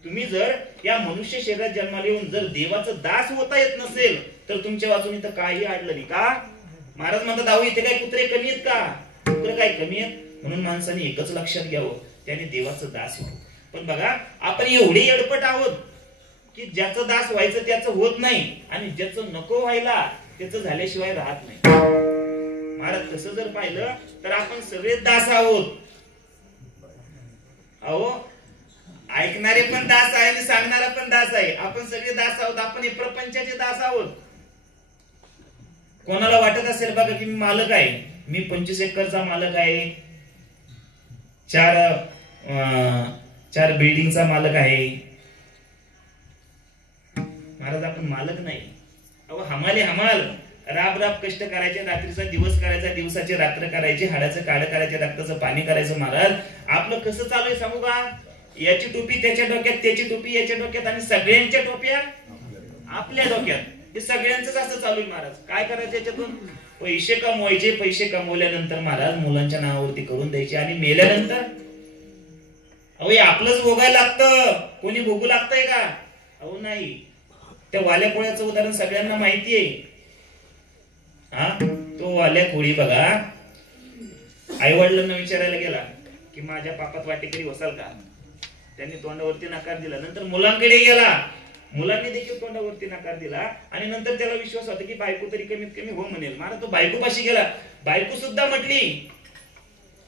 तुम्ही जर या मनुष्य शरीरात जन्माला येऊन जर देवाचं दास होता येत नसेल तर तुमच्या वाचून इथं काही अडलं नाही का. महाराज म्हणतात अहो इथे काय कुत्रे कमी आहेत का, कुत्रे काय कमी आहेत. म्हणून माणसाने एकच लक्षात घ्यावं त्याने देवाचं दास व्हावं. पण बघा आपण एवढे एडपट आहोत की ज्याचं दास व्हायचं त्याचं होत नाही आणि ज्याचं नको व्हायला त्याचं झाल्याशिवाय राहत नाही. महाराज तसं जर पाहिलं तर आपण सगळे दास आहोत. अहो ऐकणारे पण दास आहे आणि सांगणारा पण दास आहे. आपण सगळे दास आहोत. आपण हे प्रपंचाचे दास आहोत. कोणाला वाटत असेल बघा की मी मालक आहे, मी 25 एकरचा मालक आहे, 4 बिल्डिंगचा मालक आहे. महाराज आपण मालक नाही. अहो हमाले हमाल राब राब कष्ट करायचे, रात्रीचा दिवस करायचा, दिवसाचे रात्र करायचे, हाडाचं काढ करायचे, रक्ताचं पाणी करायचं. महाराज आपलं कसं चालू आहे सांगू का. याची टोपी त्याच्या डोक्यात, त्याची टोपी याच्या डोक्यात आणि सगळ्यांच्या टोप्या आपल्या डोक्यात. हे सगळ्यांचंच असं चालू आहे महाराज. काय करायचं याच्यातून? पैसे कमवायचे. पैसे कमवल्यानंतर महाराज मुलांच्या नावावरती करून द्यायचे आणि मेल्यानंतर अहो हे आपलंच भोगायला लागतं. कोणी भोगू लागतंय का? अहो नाही. त्या वाल्या कोळ्याचं उदाहरण सगळ्यांना माहिती आहे. हा, तो वाल्या कोळी बघा आई वडिलांना विचारायला गेला की माझ्या पापात वाटेकरी बसाल का? त्यांनी तोंडावरती नकार दिला. नंतर मुलांकडे गेला, मुलांनी देखील तोंडावरती नकार दिला आणि नंतर त्याला विश्वास होता की बायको तरी कमीत कमी हो म्हणेल. महाराज तो बायको पाशी गेला, बायको सुद्धा म्हटली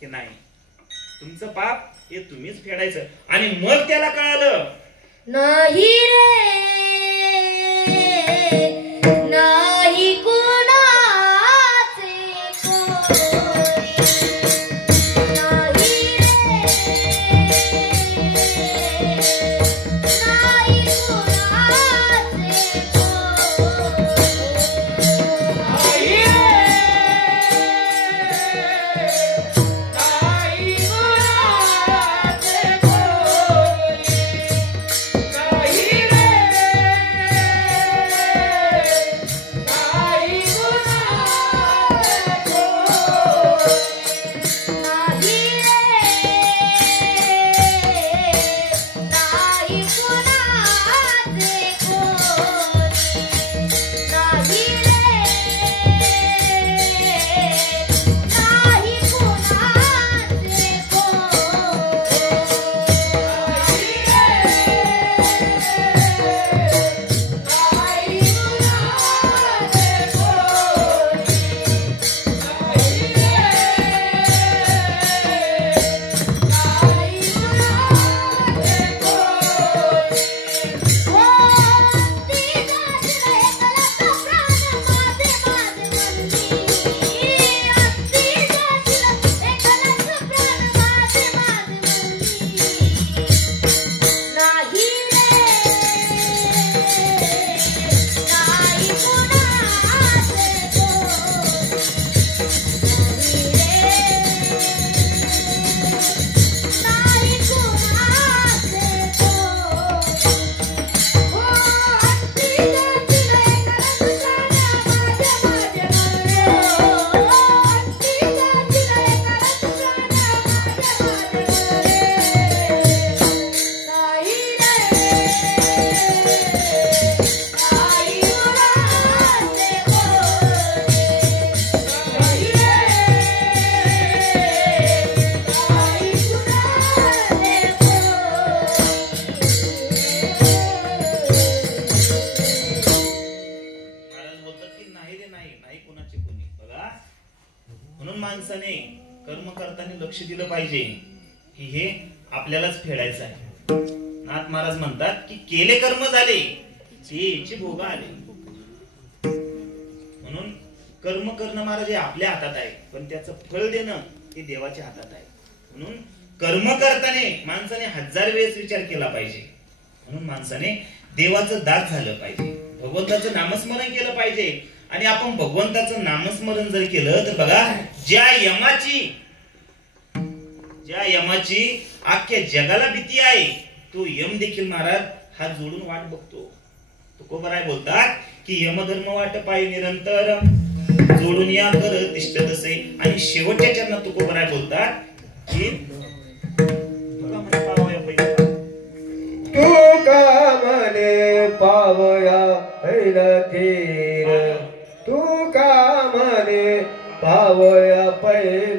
की नाही, तुमचं पाप हे तुम्हीच फेडायचं. आणि मग त्याला कळालं नाही रे नाही कुणाचे कोणी, नाही रे नाही कुणाचे माणसाने कर्म करताना लक्ष दिलं पाहिजे की हे आपल्यालाच फेडायचं आहे. नाथ महाराज म्हणतात की केले कर्म झाले त्याची भोग आले. म्हणून कर्म करणं महाराज हे आपल्या हातात आहे, पण त्याचं फळ देणं हे देवाच्या हातात आहे. म्हणून कर्म करताना माणसाने 1000 वेळेस विचार केला पाहिजे. म्हणून माणसाने देवाचं दास झालं पाहिजे, भगवंताचं नामस्मरण केलं पाहिजे. आणि आपण भगवंताचं नामस्मरण जर केलं तर बघा ज्या यमाची अख्ख्या जगाला भीती आहे तो यम देखील महाराज हात जोडून वाट बघतो. तुकोबराय बोलतात की यमधर्म वाट पाय निरंतर जोडून या कर तिष्ठ दसे. आणि शेवटच्या चरणात तुकोबराय बोलतात की तुका मने पावया पहिला तीर, तुका मने पावया पहिला